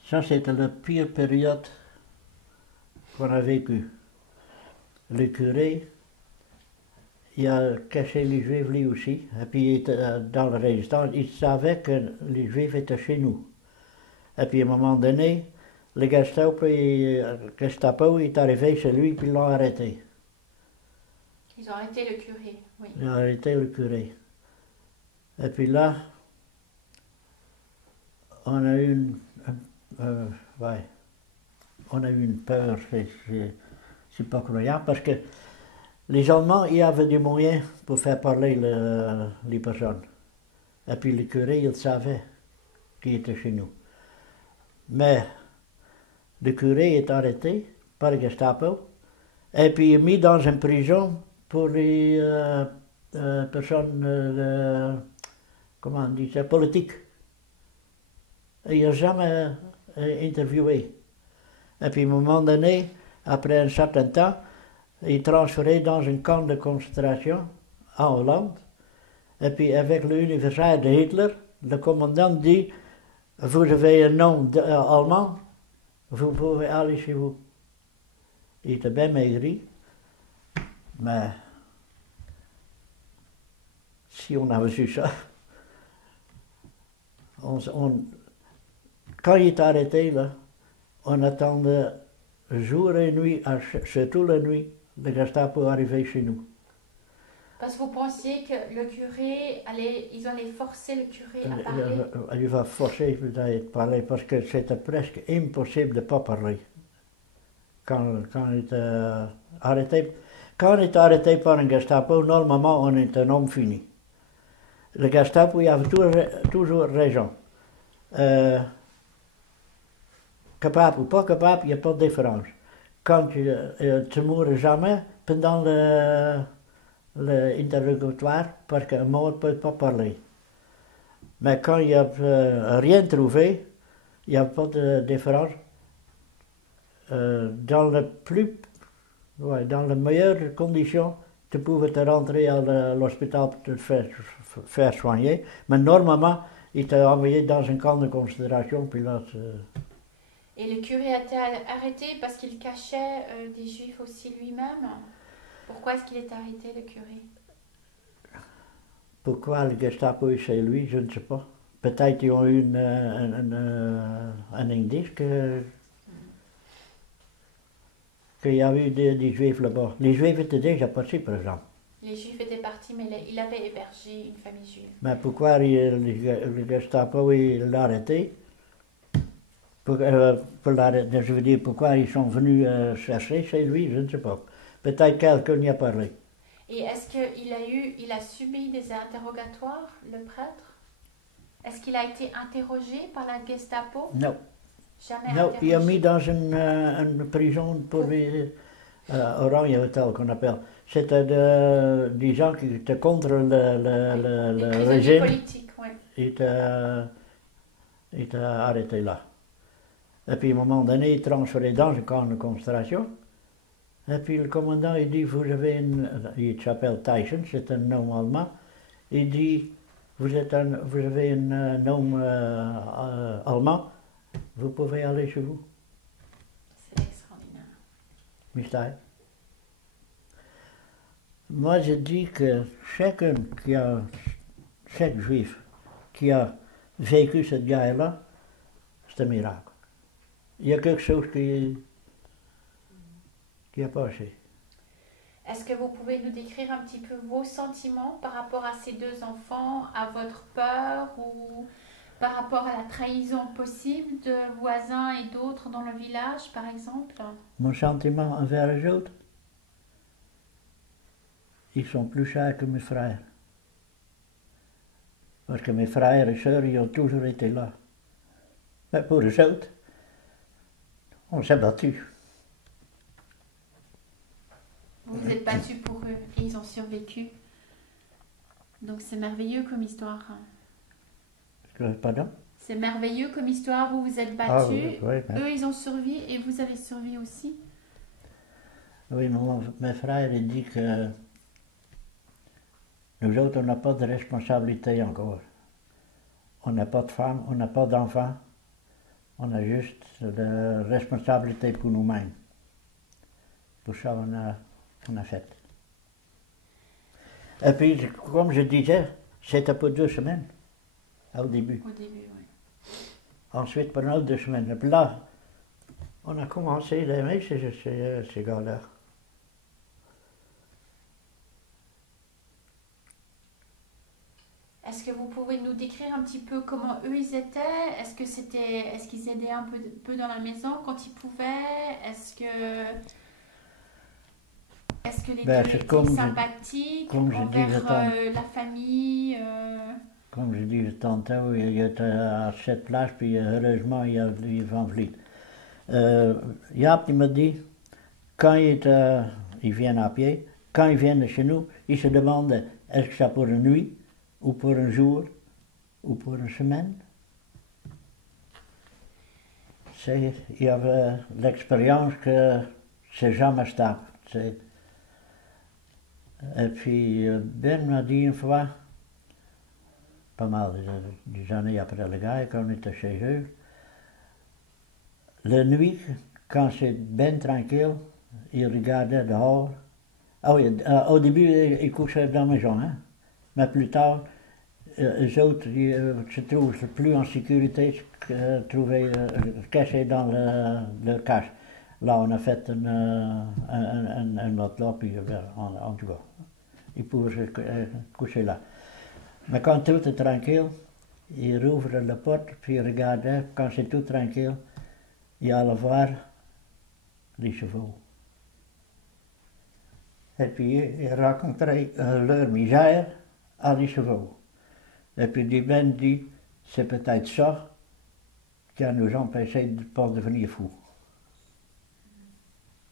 Ça, c'était la pire période qu'on a vécue. Le curé, il a caché les Juifs lui aussi. Et puis, il était dans la résistance, il savait que les Juifs étaient chez nous. Et puis, à un moment donné, le Gestapo est arrivé chez lui, puis ils l'ont arrêté. Ils ont arrêté le curé, oui. Ils ont arrêté le curé. Et puis là, on a eu une peur, c'est pas croyable, parce que les Allemands, ils avaient des moyens pour faire parler les personnes. Et puis le curé, il savait qui était chez nous. Mais le curé est arrêté par le Gestapo, et puis mis dans une prison pour les personnes, comment on dit ça, politiques. Il n'a jamais interviewé. Et puis à un moment donné, après un certain temps, il est transféré dans un camp de concentration en Hollande. Et puis avec l'anniversaire de Hitler, le commandant dit, vous avez un nom allemand, vous pouvez aller chez vous. Il était bien maigri, mais si on avait su ça, quand il est arrêté là, on attendait jour et nuit, surtout la nuit, le Gestapo arrivait chez nous. Parce que vous pensiez que le curé ils allaient forcer le curé à parler. Il va forcer à parler parce que c'était presque impossible de ne pas parler. Quand il était arrêté, par un Gestapo, normalement on est un homme fini. Le Gestapo, il avait toujours raison. Capable ou pas capable, il n'y a pas de différence. Quand tu ne mourras jamais pendant l'interrogatoire, parce qu'un mort ne peut pas parler. Mais quand il n'y a rien trouvé, il n'y a pas de différence. Dans les meilleures conditions, tu pouvais te rentrer à l'hôpital pour te faire soigner, mais normalement, il t'a envoyé dans un camp de concentration, puis là... Et le curé a été arrêté parce qu'il cachait des juifs aussi lui-même. Pourquoi est-ce qu'il est arrêté, le curé? Pourquoi le Gestapo est chez lui, je ne sais pas. Peut-être qu'ils ont eu un indice qu'il y avait des juifs là-bas. Les juifs étaient déjà partis, par exemple. Les juifs étaient partis, mais il avait hébergé une famille juive. Mais pourquoi le Gestapo l'a arrêté? Je veux dire, pourquoi ils sont venus chercher chez lui, je ne sais pas. Peut-être quelqu'un y a parlé. Et est-ce qu'il a subi des interrogatoires, le prêtre? Est-ce qu'il a été interrogé par la Gestapo? Non. Jamais Non, il a interrogé. mis dans une prison pour les Oranje Hotel qu'on appelle. C'était des gens qui étaient contre Les le prisonniers régime. politiques, oui. Il était arrêté là. Et puis à un moment donné, il est transféré dans un camp de concentration. Et puis le commandant, il dit, vous avez il s'appelle Tyson, c'est un nom allemand. Il dit, vous avez un nom allemand, vous pouvez aller chez vous. C'est extraordinaire. Mystère. Moi, je dis que chaque juif qui a vécu cette guerre-là, c'est un miracle. Il y a quelque chose qui a passé. Est-ce que vous pouvez nous décrire un petit peu vos sentiments par rapport à ces deux enfants, à votre peur ou par rapport à la trahison possible de voisins et d'autres dans le village, par exemple? Mon sentiment envers les autres, ils sont plus chers que mes frères. Parce que mes frères et sœurs, ils ont toujours été là. Mais pour les autres, on s'est battus. Vous vous êtes battus pour eux et ils ont survécu. Donc c'est merveilleux comme histoire. Pardon? C'est merveilleux comme histoire, vous vous êtes battus, Ah, oui, eux ils ont survécu et vous avez survécu aussi. oui, mes frères, ils disent que nous autres, on n'a pas de responsabilité encore. On n'a pas de femmes, on n'a pas d'enfants. On a juste la responsabilité pour nous-mêmes. Pour ça, on a fait. Et puis, comme je disais, c'était pour 2 semaines, au début. Au début, oui. Ensuite, pendant 2 semaines. Et puis là, on a commencé à aimer ces gars-là. Est-ce que vous pouvez nous décrire un petit peu comment eux ils étaient? Est-ce qu'ils aidaient un peu dans la maison quand ils pouvaient? Est-ce que les Ben, deux c'est étaient comme sympathiques comme je envers disais la famille? Comme je disais tantôt, il était à cette place, puis heureusement, il y a lui Van Vliet. Jaap, il m'a dit, quand ils viennent à pied, quand ils viennent chez nous, ils se demandent est-ce que c'est pour une nuit, ou pour un jour, ou pour une semaine. Il y avait l'expérience que c'est jamais stable. Et puis Ben m'a dit une fois, pas mal des années après la guerre, quand on était chez eux, la nuit, quand c'est Ben tranquille, il regardait dehors. Ah oui, au début, il couchait dans la maison, hein? Mais plus tard, les autres se trouvent plus en sécurité, trouvés cachés dans le cache. Là, on a fait un matelas, puis en tout cas, ils pouvaient se coucher là. Mais quand tout est tranquille, il rouvre la porte, puis il regardait, quand c'est tout tranquille, il allait voir les chevaux. Et puis il racontait leur misère à les chevaux. Et puis Ben dit, c'est peut-être ça qui a nous empêché de ne pas devenir fous.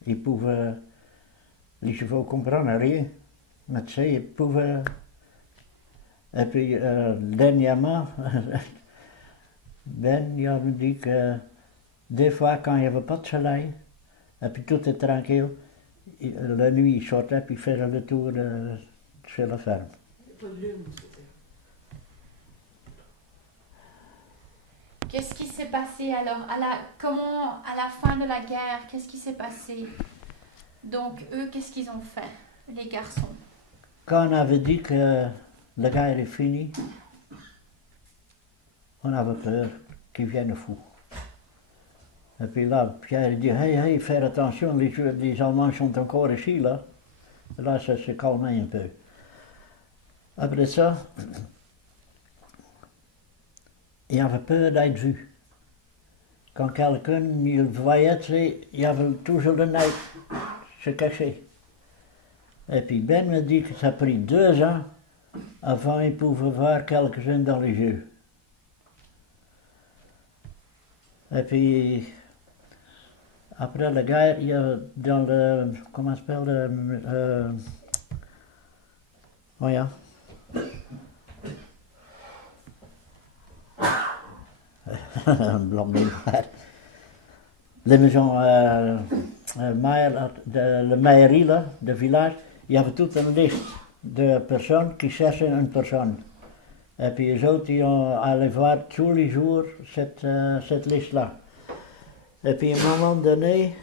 Ils pouvaient, les chevaux ne comprenaient rien, mais tu sais, ils pouvaient. Et puis dernièrement, Ben il a dit que des fois quand il n'y avait pas de soleil, et puis tout est tranquille, la nuit il sortait puis il faisait le tour sur la ferme. Pas de lune, c'était. Qu'est-ce qui s'est passé alors? À la fin de la guerre, qu'est-ce qui s'est passé? Donc, eux, qu'est-ce qu'ils ont fait, les garçons? Quand on avait dit que la guerre est finie, on avait peur qu'ils viennent fous. Et puis là, Pierre dit, hey, faire attention, les Allemands sont encore ici, là. Et là, ça s'est calmé un peu. Après ça, il avait peur d'être vu. Quand quelqu'un il voyait, il y avait toujours le nez se cacher. Et puis Ben me dit que ça a pris 2 ans avant qu'il pouvait voir quelques-uns dans les yeux. Et puis, après la guerre, il y a dans le, comment ça s'appelle, oh ja, een blond maar. Les maisons de mairie, là, de village, il y avait toute une liste de personnes qui cherchaient une personne. Et puis les autres, ils ont allé voir tous les jours cette liste-là. Et puis à un moment donné,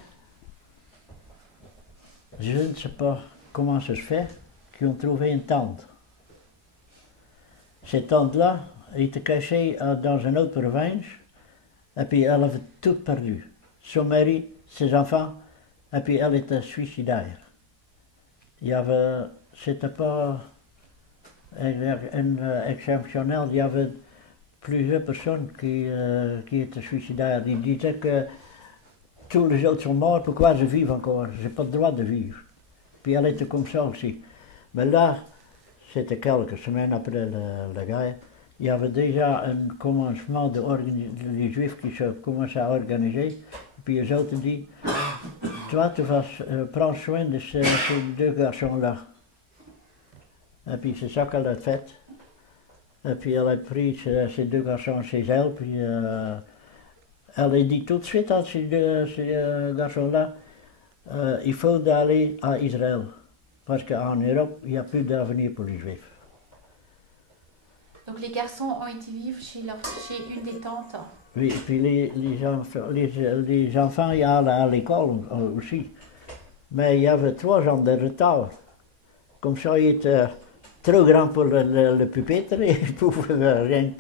je ne sais pas comment ça se fait, qu'ils ont trouvé une tante. Cette tante-là était cachée dans une autre province, et puis elle avait tout perdu. Son mari, ses enfants, et puis elle était suicidaire. Il y avait, c'était pas exceptionnel, il y avait plusieurs personnes qui étaient suicidaires. Ils disaient que tous les autres sont morts, pourquoi je vis encore? J'ai pas le droit de vivre. Puis elle était comme ça aussi. Mais là, c'était quelques semaines après la guerre, il y avait déjà un commencement des Juifs qui se commençaient à organiser. Puis les autres disent, toi tu vas prendre soin de ces deux garçons-là. Et puis c'est ça qu'elle a fait. Et puis elle a pris ces deux garçons chez elle, puis elle a dit tout de suite à ces garçons-là, il faut aller à Israël. Parce qu'en Europe, il n'y a plus d'avenir pour les Juifs. Donc les garçons ont été vivre chez une des tantes. Oui, puis les enfants ils allaient à l'école aussi. Mais il y avait 3 ans de retard. Comme ça, ils étaient trop grands pour le pupitre, ils ne pouvaient rien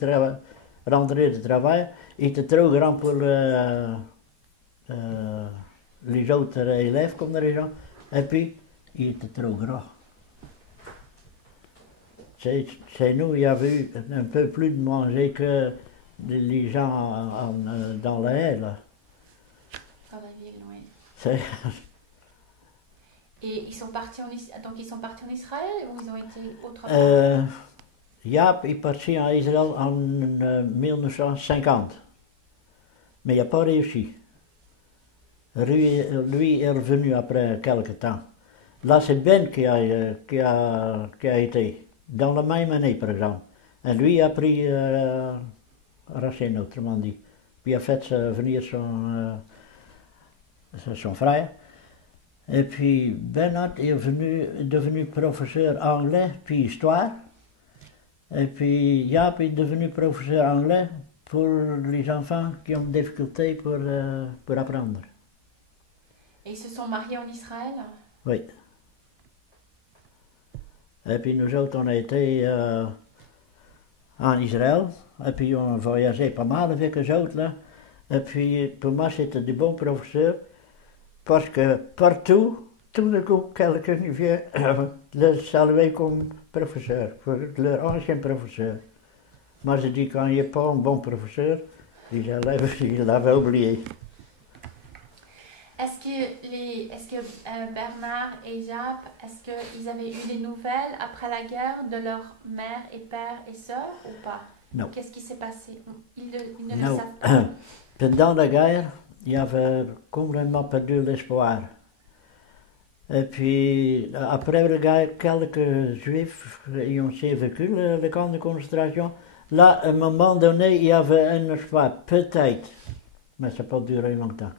rentrer de travail. Ils étaient trop grands pour les autres élèves, comme les gens. Et puis, ils étaient trop gras. Chez nous, il y avait eu un peu plus de manger que les gens dans la haie, là. Dans la ville, oui. C'est- Et ils sont partis donc ils sont partis en Israël ou ils ont été autrement? Jaap est parti en Israël en 1950, mais il n'a pas réussi. Lui est revenu après quelque temps. Là, c'est Ben qui a été, dans la même année par exemple. Et lui a pris racine, autrement dit. Puis a fait venir son frère. Et puis Bernard est devenu professeur anglais, puis histoire. Et puis Jaap est devenu professeur anglais pour les enfants qui ont des difficultés pour apprendre. Et ils se sont mariés en Israël? Oui. Et puis nous autres, on a été en Israël. Et puis on a voyagé pas mal avec eux autres là. Et puis pour moi, c'était des bons professeurs. Parce que partout, tout le coup, quelqu'un vient le saluer comme professeur, pour leur ancien professeur. Moi, je dis quand il n'y a pas un bon professeur, les élèves, ils l'avaient oublié. Est-ce que Bernard et Jaap, est-ce qu'ils avaient eu des nouvelles après la guerre de leur mère et père et sœurs ou pas? Non. Qu'est-ce qui s'est passé? Ils ne le Non. savent pas. Pendant la guerre, il avait complètement perdu l'espoir. Et puis, après la guerre, quelques juifs y ont vécu le camp de concentration. Là, à un moment donné, il y avait un espoir, peut-être, mais ça n'a pas duré longtemps.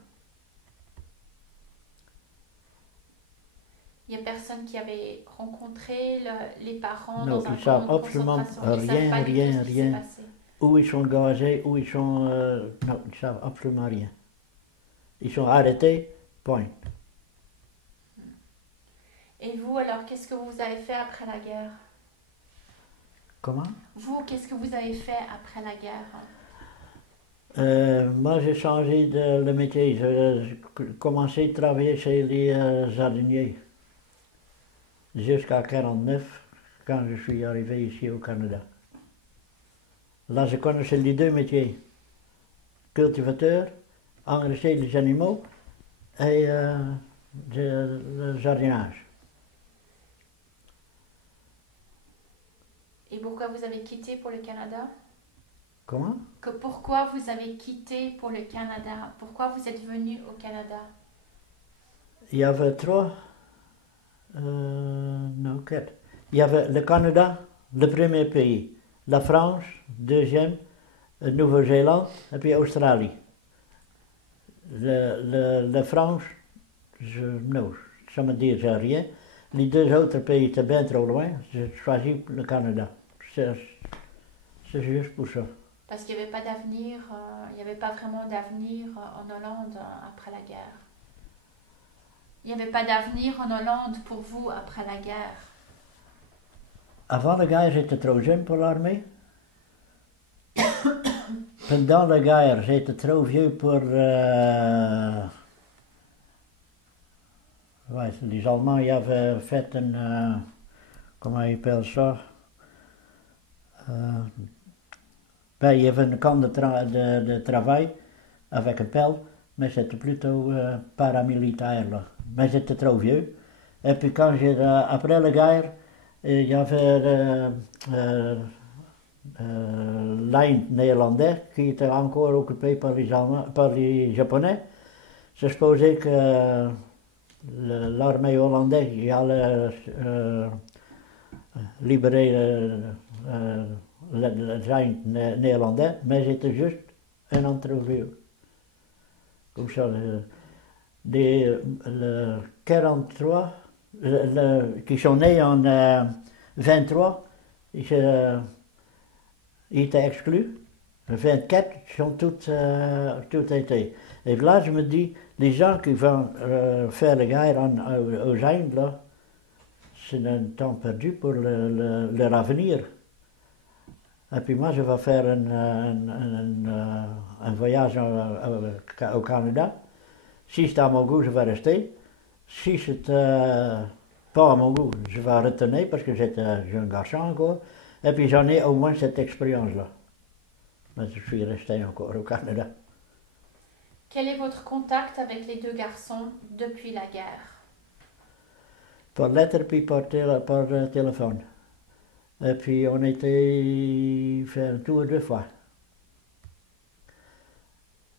Il n'y a personne qui avait rencontré les parents Non, dans un ils savent camp de absolument concentration. Ils ne savent pas du tout ce qui s'est passé. Où ils sont gazés, où ils sont... non, ils savent absolument rien. Ils sont arrêtés, point. Et vous, alors, qu'est-ce que vous avez fait après la guerre? Comment? Vous, qu'est-ce que vous avez fait après la guerre? Moi, j'ai changé de métier. J'ai commencé à travailler chez les jardiniers. Jusqu'à 1949, quand je suis arrivé ici au Canada. Là, je connaissais les 2 métiers. Cultivateur, engraisser les animaux et le jardinage. Et pourquoi vous avez quitté pour le Canada? Comment? Pourquoi vous avez quitté pour le Canada? Pourquoi vous êtes venu au Canada? Il y avait trois, non, quatre. Il y avait le Canada, le premier pays, la France, deuxième, Nouvelle-Zélande, et puis Australie. La France, non, ça me dit rien. Les deux autres pays étaient bien trop loin, j'ai choisi le Canada. C'est c'est juste pour ça. Parce qu'il n'y avait pas d'avenir, il n'y avait pas vraiment d'avenir en Hollande après la guerre. Il n'y avait pas d'avenir en Hollande pour vous après la guerre. Avant la guerre, j'étais trop jeune pour l'armée. Pendant la guerre, j'étais trop vieux pour... ouais, les Allemands y avaient fait une... comment ils appellent ça? Ben, il y avait un camp de travail avec un pelle, mais c'était plutôt paramilitaire, là. Mais j'étais trop vieux. Et puis quand après la guerre, il y avait l'Inde néerlandais qui était encore occupé par par les Japonais. Je supposais que l'armée hollandaise allait libérer l'Inde néerlandais, mais j'étais juste un entrevue. Comme ça, le 43, qui sont nés en 23, ils étaient exclus. 24 sont toutes été. Et là, je me dis, les gens qui vont faire la guerre aux Indes, là, c'est un temps perdu pour leur avenir. Et puis moi, je vais faire un voyage au Canada. Si c'est à mon goût, je vais rester. Si c'est pas à mon goût, je vais retourner parce que j'étais un jeune garçon encore. Et puis j'en ai au moins cette expérience-là. Mais je suis resté encore au Canada. Quel est votre contact avec les deux garçons depuis la guerre? Par lettre puis par téléphone. Et puis on était faire un tour 2 fois.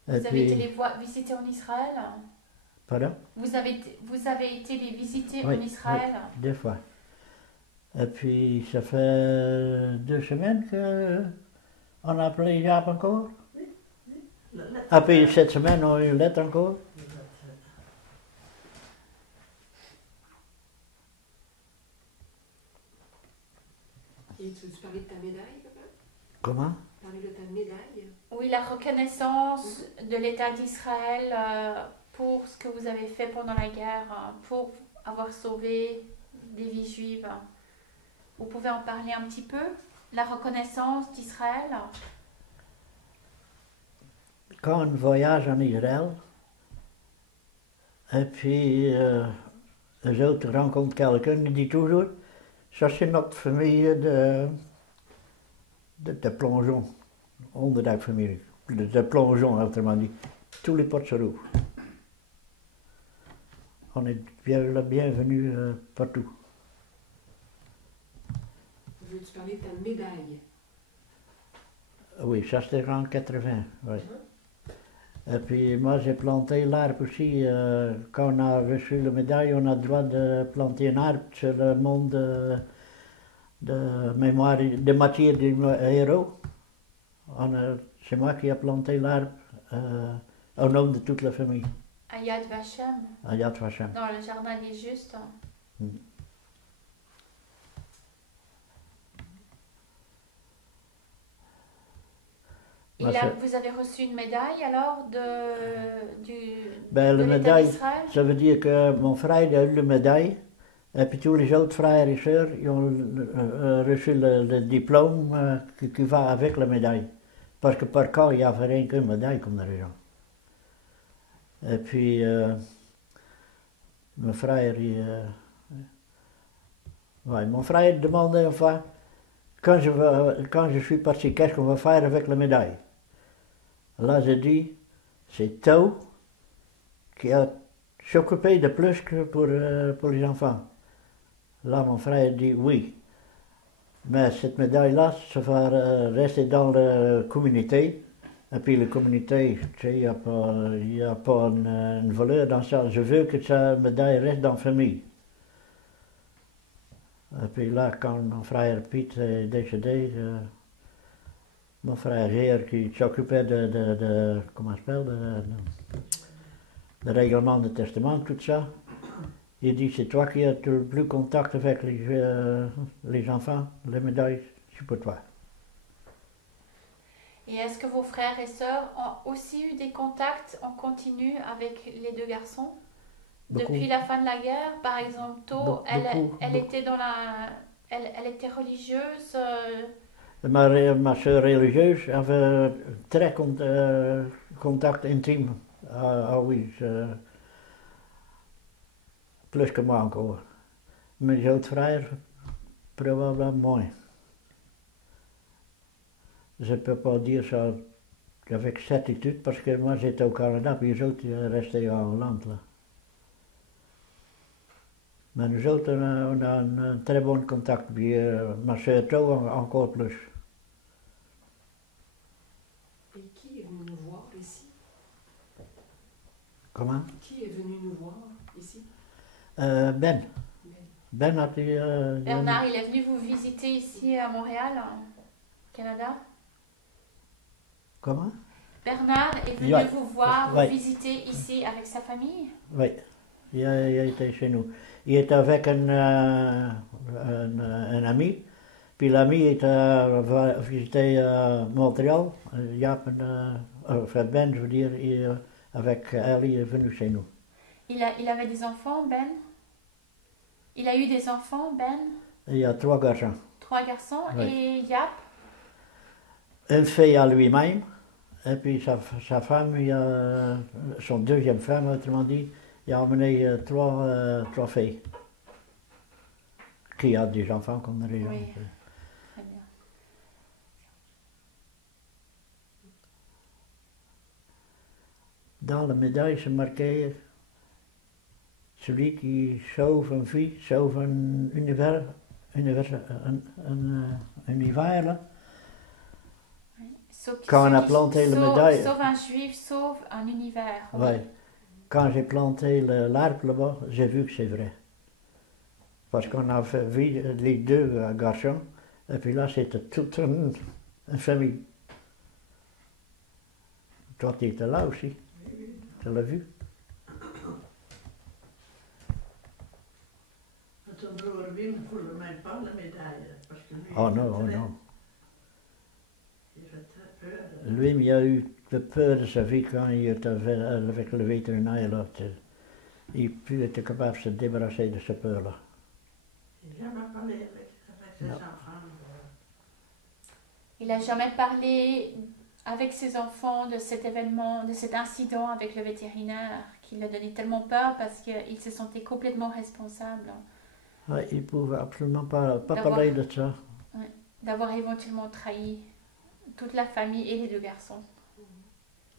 Vous avez été les visiter en Israël? Pardon? Vous avez été les visiter Oui, en Israël? oui, 2 fois. Et puis ça fait 2 semaines qu'on a appelé Jaap encore. Et puis cette semaine on a eu lettre encore. Et tu parlais de ta médaille, papa? Comment? Parler de ta médaille? Oui, la reconnaissance de l'État d'Israël pour ce que vous avez fait pendant la guerre, pour avoir sauvé des vies juives. Vous pouvez en parler un petit peu? La reconnaissance d'Israël? Quand on voyage en Israël, et puis les autres rencontrent quelqu'un qui dit toujours, ça c'est notre famille de plongeon, onderduikfamilie, de plongeon autrement dit, tous les portes se rouvrent. On est bien le bienvenu partout. Veux-tu parler de ta médaille? Oui, ça c'était en 80, oui. Et puis moi j'ai planté l'arbre aussi, quand on a reçu la médaille, on a le droit de planter un arbre sur le monde de mémoire, de Mathieu du héros. C'est moi qui ai planté l'arbre au nom de toute la famille. À Yad Vashem, À Yad Vashem. dans le jardin des justes. Mm. Et là, vous avez reçu une médaille alors de Ben, la l'État médaille, d'Israël? ça veut dire que mon frère a eu la médaille, et puis tous les autres frères et sœurs ils ont reçu le diplôme qui va avec la médaille. Parce que par cas, il n'y avait rien qu'une médaille comme raison. Et puis, mon frère, ouais, mon frère demandait enfin, quand je suis parti, qu'est-ce qu'on va faire avec la médaille? Là, j'ai dit, c'est Tao qui a s'occupé de plus que pour les enfants. Là, mon frère dit oui. Mais cette médaille-là, ça va rester dans la communauté. Et puis la communauté, tu sais, il n'y a pas une valeur dans ça. Je veux que cette médaille reste dans la famille. Et puis là, quand mon frère Piet est décédé, mon frère Geer, qui s'occupait comment ça s'appelle, de règlement de testament, tout ça, il dit, c'est toi qui as le plus contact avec les enfants, les médailles, c'est pour toi. Et est-ce que vos frères et sœurs ont aussi eu des contacts en continu avec les deux garçons? Beaucoup. Depuis la fin de la guerre, par exemple, tôt, elle était dans la... Elle était religieuse. Ma sœur religieuse avait très contact intime. Ah oui, plus que moi encore. Mes autres frères, probablement moins. Je ne peux pas dire ça avec certitude parce que moi j'étais au Canada puis les autres restaient en Hollande. Là. Mais nous autres, on a un très bon contact. Puis ma sœur trouve encore plus. Et qui est venu nous voir ici? Comment? Qui est venu nous voir ici? Ben. Ben a dit... Bernard, il est venu vous visiter ici à Montréal, au Canada? Comment? Bernard est venu Ouais. vous voir, Ouais. vous visiter ici avec sa famille? Oui, il a été chez nous. Il était avec un ami, puis l'ami va visiter Montréal. Ben, je veux dire, avec elle, il est venu chez nous. Il avait des enfants, Ben? Il a eu des enfants, Ben? Il y a 3 garçons. 3 garçons. Oui. Et Yap? Une fille à lui-même, et puis sa femme, son deuxième femme, autrement dit, il a emmené 3 filles. Qui a des enfants comme Réa. Oui. Très bien. Dans la médaille, c'est marqué celui qui sauve une vie, sauve un univers, un univers là. Quand on a planté la médaille. Sauve un juif, sauve un univers. Oui. Ouais. Quand j'ai planté l'arbre là-bas, j'ai vu que c'est vrai. Parce qu'on a vu les 2 garçons, et puis là c'était toute une famille. Toi tu étais là aussi, tu l'as vu? Ton broer Wim voelde mij pas la médaille. Parce que lui, Oh non, oh non. Il avait très peur. Lui, il a eu peur de sa vie quand il était avec le vétérinaire là. Il était capable de se débarrasser de cette peur-là. Il n'a jamais parlé avec ses Non. enfants. Il n'a jamais parlé avec ses enfants de cet événement, de cet incident avec le vétérinaire qui lui a donné tellement peur parce qu'il se sentait complètement responsable Ouais, il ne pouvait absolument pas D'avoir- parler de ça. d'avoir éventuellement trahi toute la famille et les 2 garçons.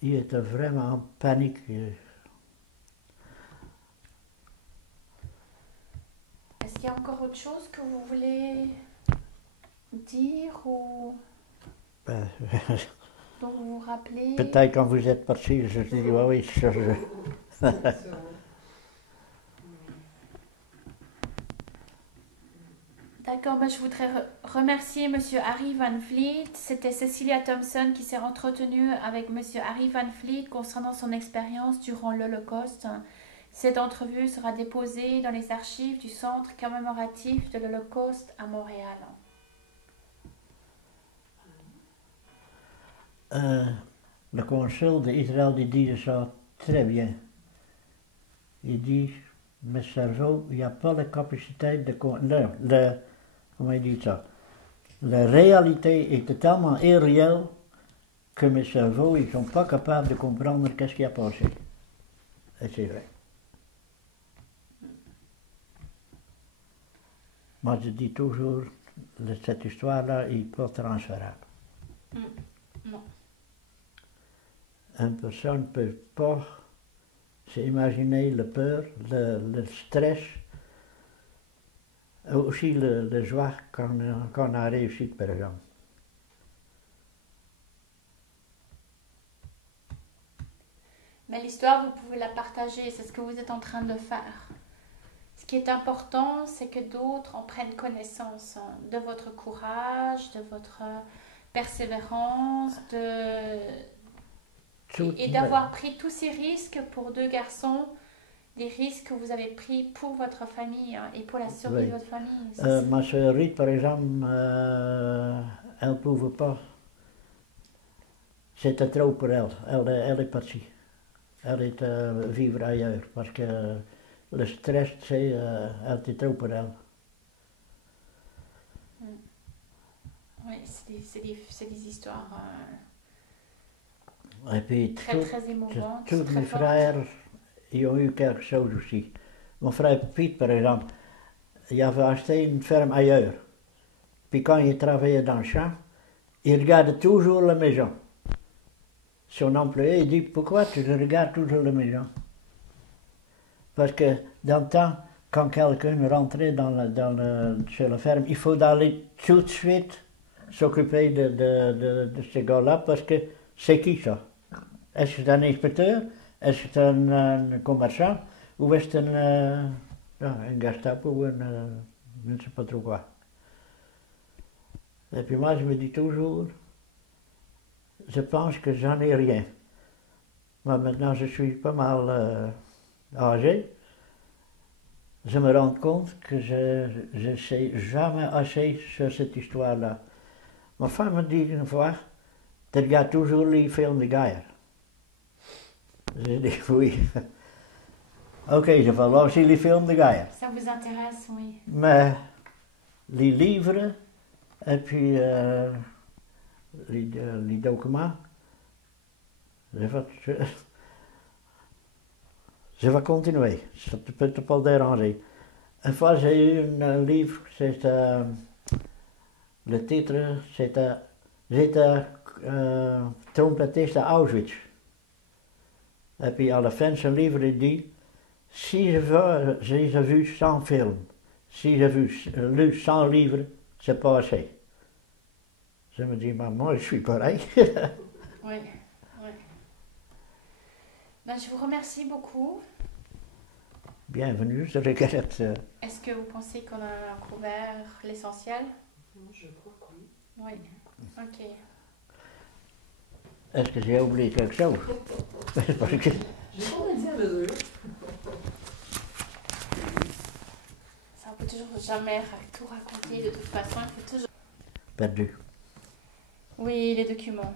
Il était vraiment en panique. Est-ce qu'il y a encore autre chose que vous voulez dire ou Ben, dont vous vous rappelez? peut-être quand vous êtes parti, je dis oui, D'accord, ben je voudrais remercier Monsieur Harry Van Vliet. C'était Cecilia Thompson qui s'est entretenue avec Monsieur Harry Van Vliet concernant son expérience durant l'Holocauste. Cette entrevue sera déposée dans les archives du Centre commémoratif de l'Holocauste à Montréal. Le consul d'Israël dit ça très bien. Il dit, mes cerveaux, il n'y a pas la capacité de... comment il dit ça? La réalité est tellement irréelle que mes cerveaux, ils ne sont pas capables de comprendre qu'est-ce qui a passé. Et c'est vrai. Moi, je dis toujours, cette histoire-là n'est pas transférable. Non. Une personne ne peut pas s'imaginer la peur, le stress, Aussi le joie quand on a réussi, par exemple. Mais l'histoire, vous pouvez la partager, c'est ce que vous êtes en train de faire. Ce qui est important, c'est que d'autres en prennent connaissance de votre courage, de votre persévérance, et d'avoir pris tous ces risques pour deux garçons, des risques que vous avez pris pour votre famille et pour la survie Oui. de votre famille. Ma soeur Rite, par exemple, elle ne pouvait pas. C'était trop pour elle. Elle est partie. Elle est vivre ailleurs parce que le stress, elle était trop pour elle. Oui, c'est des histoires Et puis très émouvantes. tous très mes fortes. frères, ils ont eu quelque chose aussi. Mon frère Piet, par exemple, il avait acheté une ferme ailleurs. Puis quand il travaillait dans le champ, il regardait toujours la maison. Son employé il dit, pourquoi tu regardes toujours la maison? Parce que dans le temps, quand quelqu'un rentrait sur la ferme, il faut aller tout de suite s'occuper de ce gars-là, parce que c'est qui ça? Est-ce que c'est un inspecteur? Est-ce que c'est un commerçant? Ou est-ce que c'est un Gestapo ou je ne sais pas trop quoi. Et puis moi, je me dis toujours, je pense que j'en ai rien. Mais maintenant, je suis pas mal âgé. Je me rends compte que je ne sais jamais assez sur cette histoire-là. Ma femme me dit une fois, tu regardes toujours les films de guerre. Je dis oui. Ok, je vais voir aussi les films de guerre. Ça vous intéresse, oui. Mais les livres et puis les documents, je vais continuer. Ça ne peut pas déranger. Une fois, j'ai eu un livre, le titre, j'étais trompettiste à Auschwitz. Et puis à la fin, ce livre, il dit, si j'ai vu 100 films, si j'ai lu 100 livres, c'est pas assez. Je me dis, moi, je suis pareil. Oui, oui. Ben, je vous remercie beaucoup. Bienvenue, je regrette. Est-ce que vous pensez qu'on a couvert l'essentiel? Je crois que oui. Oui. Ok. Est-ce que j'ai oublié quelque chose? Parce que J'ai pas dit à mesure. Ça, on peut toujours jamais tout raconter de toute façon. Il faut toujours... perdu. Oui, les documents.